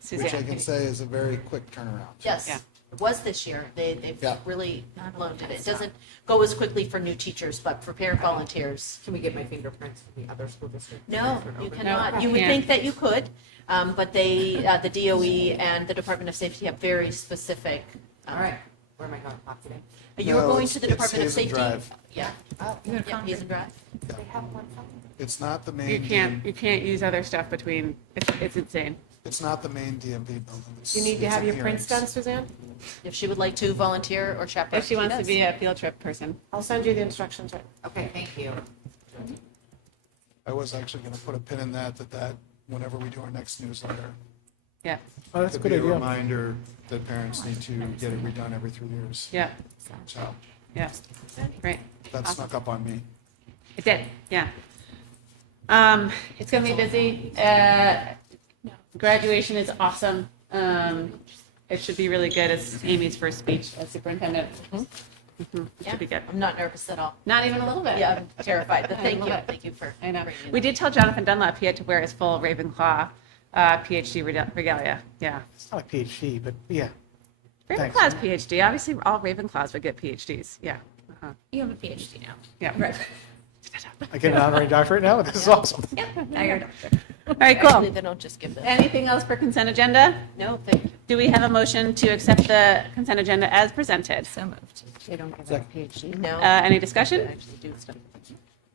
Suzanne. Which I can say is a very quick turnaround. Yes, Yeah. it was this year. They've Yeah. really loaned it. It doesn't go as quickly for new teachers, but for parent volunteers. Can we get my fingerprints from the other school districts? No, you cannot. You would can't. think that you could, but they, the DOE and the Department of Safety have very specific. All right, where am I going to talk today? You were No, going it's- to the it's Department of Hazen Safety. Drive. Yeah. Oh, Yeah, Hazen Drive. they have one from It's not the main. You can't use other stuff between, it's insane. It's not the main DMV building. It's, You need to it's have in your prints hearings. done, Suzanne? If she would like to volunteer or chaperone. If she wants to does. be a field trip person. I'll send you the instructions, right? Okay, thank you. I was actually going to put a pin in that whenever we do our next newsletter. Yeah. Oh, that's a Could good be a idea. reminder that parents need to get it redone every 3 years. Yeah. So Yeah. Great. that snuck up on me. It did. Yeah. It's gonna be busy. Graduation is awesome. It should be really good. It's Amy's first speech as superintendent. Should be good. I'm not nervous at all. Not even a little bit. Yeah, I'm terrified, but thank love you. it. Thank you for. I know. bringing it We up. did tell Jonathan Dunlap he had to wear his full Ravenclaw PhD regalia. Yeah. It's not a PhD, but yeah. Thanks. Ravenclaw's PhD. Obviously, all Ravenclaws would get PhDs. Yeah. You have a PhD now. Yeah. Right. I get an honorary doctorate now. This is awesome. Yeah, now you're a doctor. All right, Actually, cool. they don't just give them. Anything else for consent agenda? No, thank you. Do we have a motion to accept the consent agenda as presented? So moved. They don't give a PhD. No. Any discussion? They actually do stuff.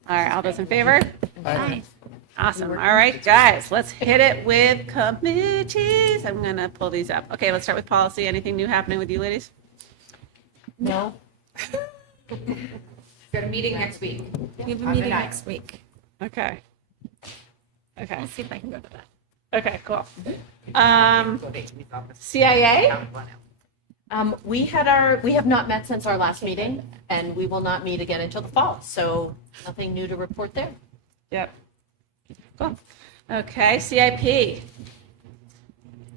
All right, all those in favor? Aye. Awesome. All right, guys, let's hit it with committees. I'm gonna pull these up. Okay, let's start with policy. Anything new happening with you ladies? No. Got a meeting next week. We have a On the meeting ninth. next week. Okay. Okay. I'll see if I can go to that. Okay, cool. Go to Amy's office. CIA? Found one out. We have not met since our last meeting, and we will not meet again until the fall. So nothing new to report there. Yep. Cool. Okay, CIP.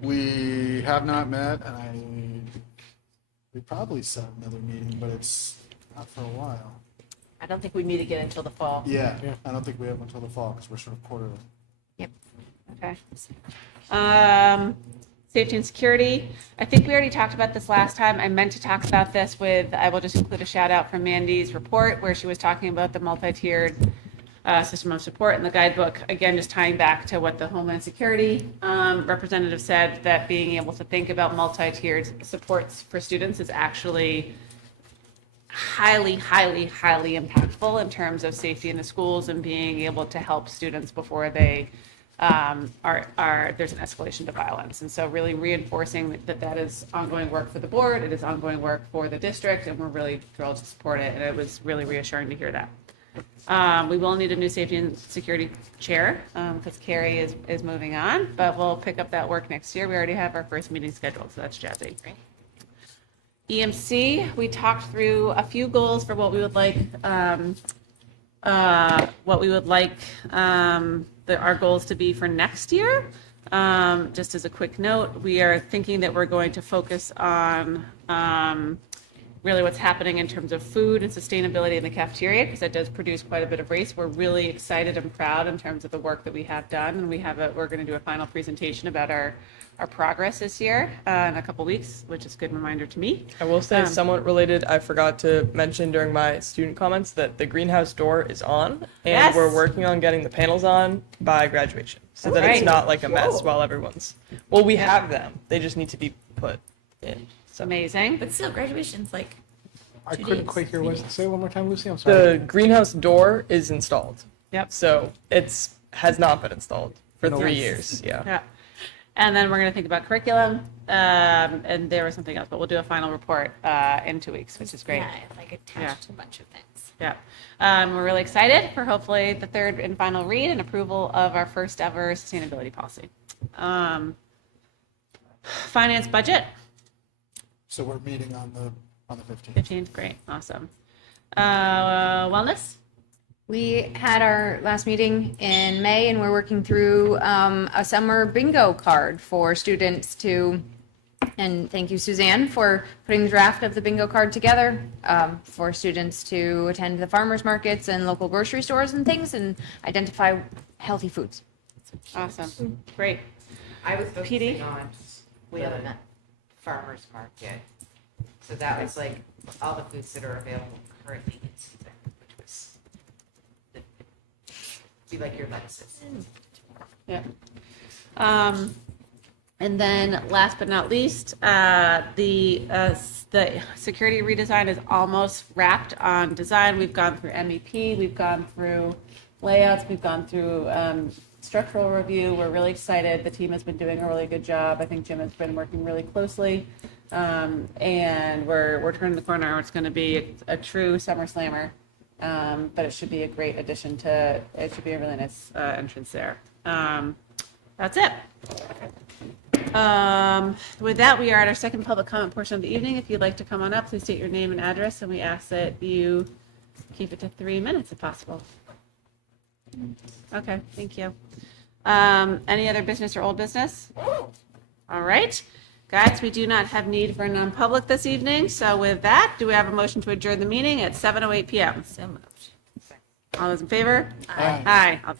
We have not met, and we probably set another meeting, but it's not for a while. I don't think we meet again until the fall. Yeah, I don't think we have until the fall because we're sort of quarterly. Okay. Safety and security. I think we already talked about this last time. I meant to talk about this with, I will just include a shout out from Mandy's report where she was talking about the multi-tiered system of support in the guidebook. Again, just tying back to what the Homeland Security representative said, that being able to think about multi-tiered supports for students is actually highly, highly, highly impactful in terms of safety in the schools and being able to help students before they there's an escalation to violence. And so really reinforcing that is ongoing work for the board, it is ongoing work for the district, and we're really thrilled to support it. And it was really reassuring to hear that. We will need a new safety and security chair because Carrie is moving on, but we'll pick up that work next year. We already have our first meeting scheduled, so that's jazzy. EMC, we talked through a few goals for what we would like, our goals to be for next year. Just as a quick note, we are thinking that we're going to focus on really what's happening in terms of food and sustainability in the cafeteria, because that does produce quite a bit of waste. We're really excited and proud in terms of the work that we have done, and we're going to do a final presentation about our progress this year in a couple weeks, which is a good reminder to me. I will say, somewhat related, I forgot to mention during my student comments that the greenhouse door is on, and Yes. we're working on getting the panels on by graduation, so That's that it's great. not like a mess while everyone's. Well, we have them; they just need to be put in. So. Amazing. But still, graduation's like I 2 couldn't days. quite hear what say it one more time, Lucy. I'm sorry. The greenhouse door is installed. Yep. So has not been installed for No. 3 Yes. years. Yeah. Yeah. And then we're going to think about curriculum, and there was something else, but we'll do a final report in 2 weeks, which is great. Yeah, like attached to a bunch of things. Yeah. We're really excited for hopefully the third and final read and approval of our first ever sustainability policy. Finance budget, So we're meeting on the 15th. 15th, great, awesome. Wellness, We had our last meeting in May, and we're working through a summer bingo card for students to, and thank you, Suzanne, for putting the draft of the bingo card together for students to attend the farmers markets and local grocery stores and things and identify healthy foods. awesome, great. I was PD? focusing on We have the met. farmer's market. So that was like all the foods that are available currently in season, which was be like your lettuces. Yeah. And then last but not least, the security redesign is almost wrapped on design. We've gone through MEP, we've gone through layouts, we've gone through structural review. We're really excited. The team has been doing a really good job. I think Jim has been working really closely. And we're turning the corner. It's going to be a true summer slammer. But it should be a great addition to, it should be a really nice entrance there. That's it. With that, we are at our second public comment portion of the evening. If you'd like to come on up, please state your name and address, and we ask that you keep it to 3 minutes if possible. Okay, thank you. Any other business or old business? All right. Guys, we do not have need for a non-public this evening, so with that, do we have a motion to adjourn the meeting at 7:08 p.m.? So moved. All those in favor? Aye. Aye. Any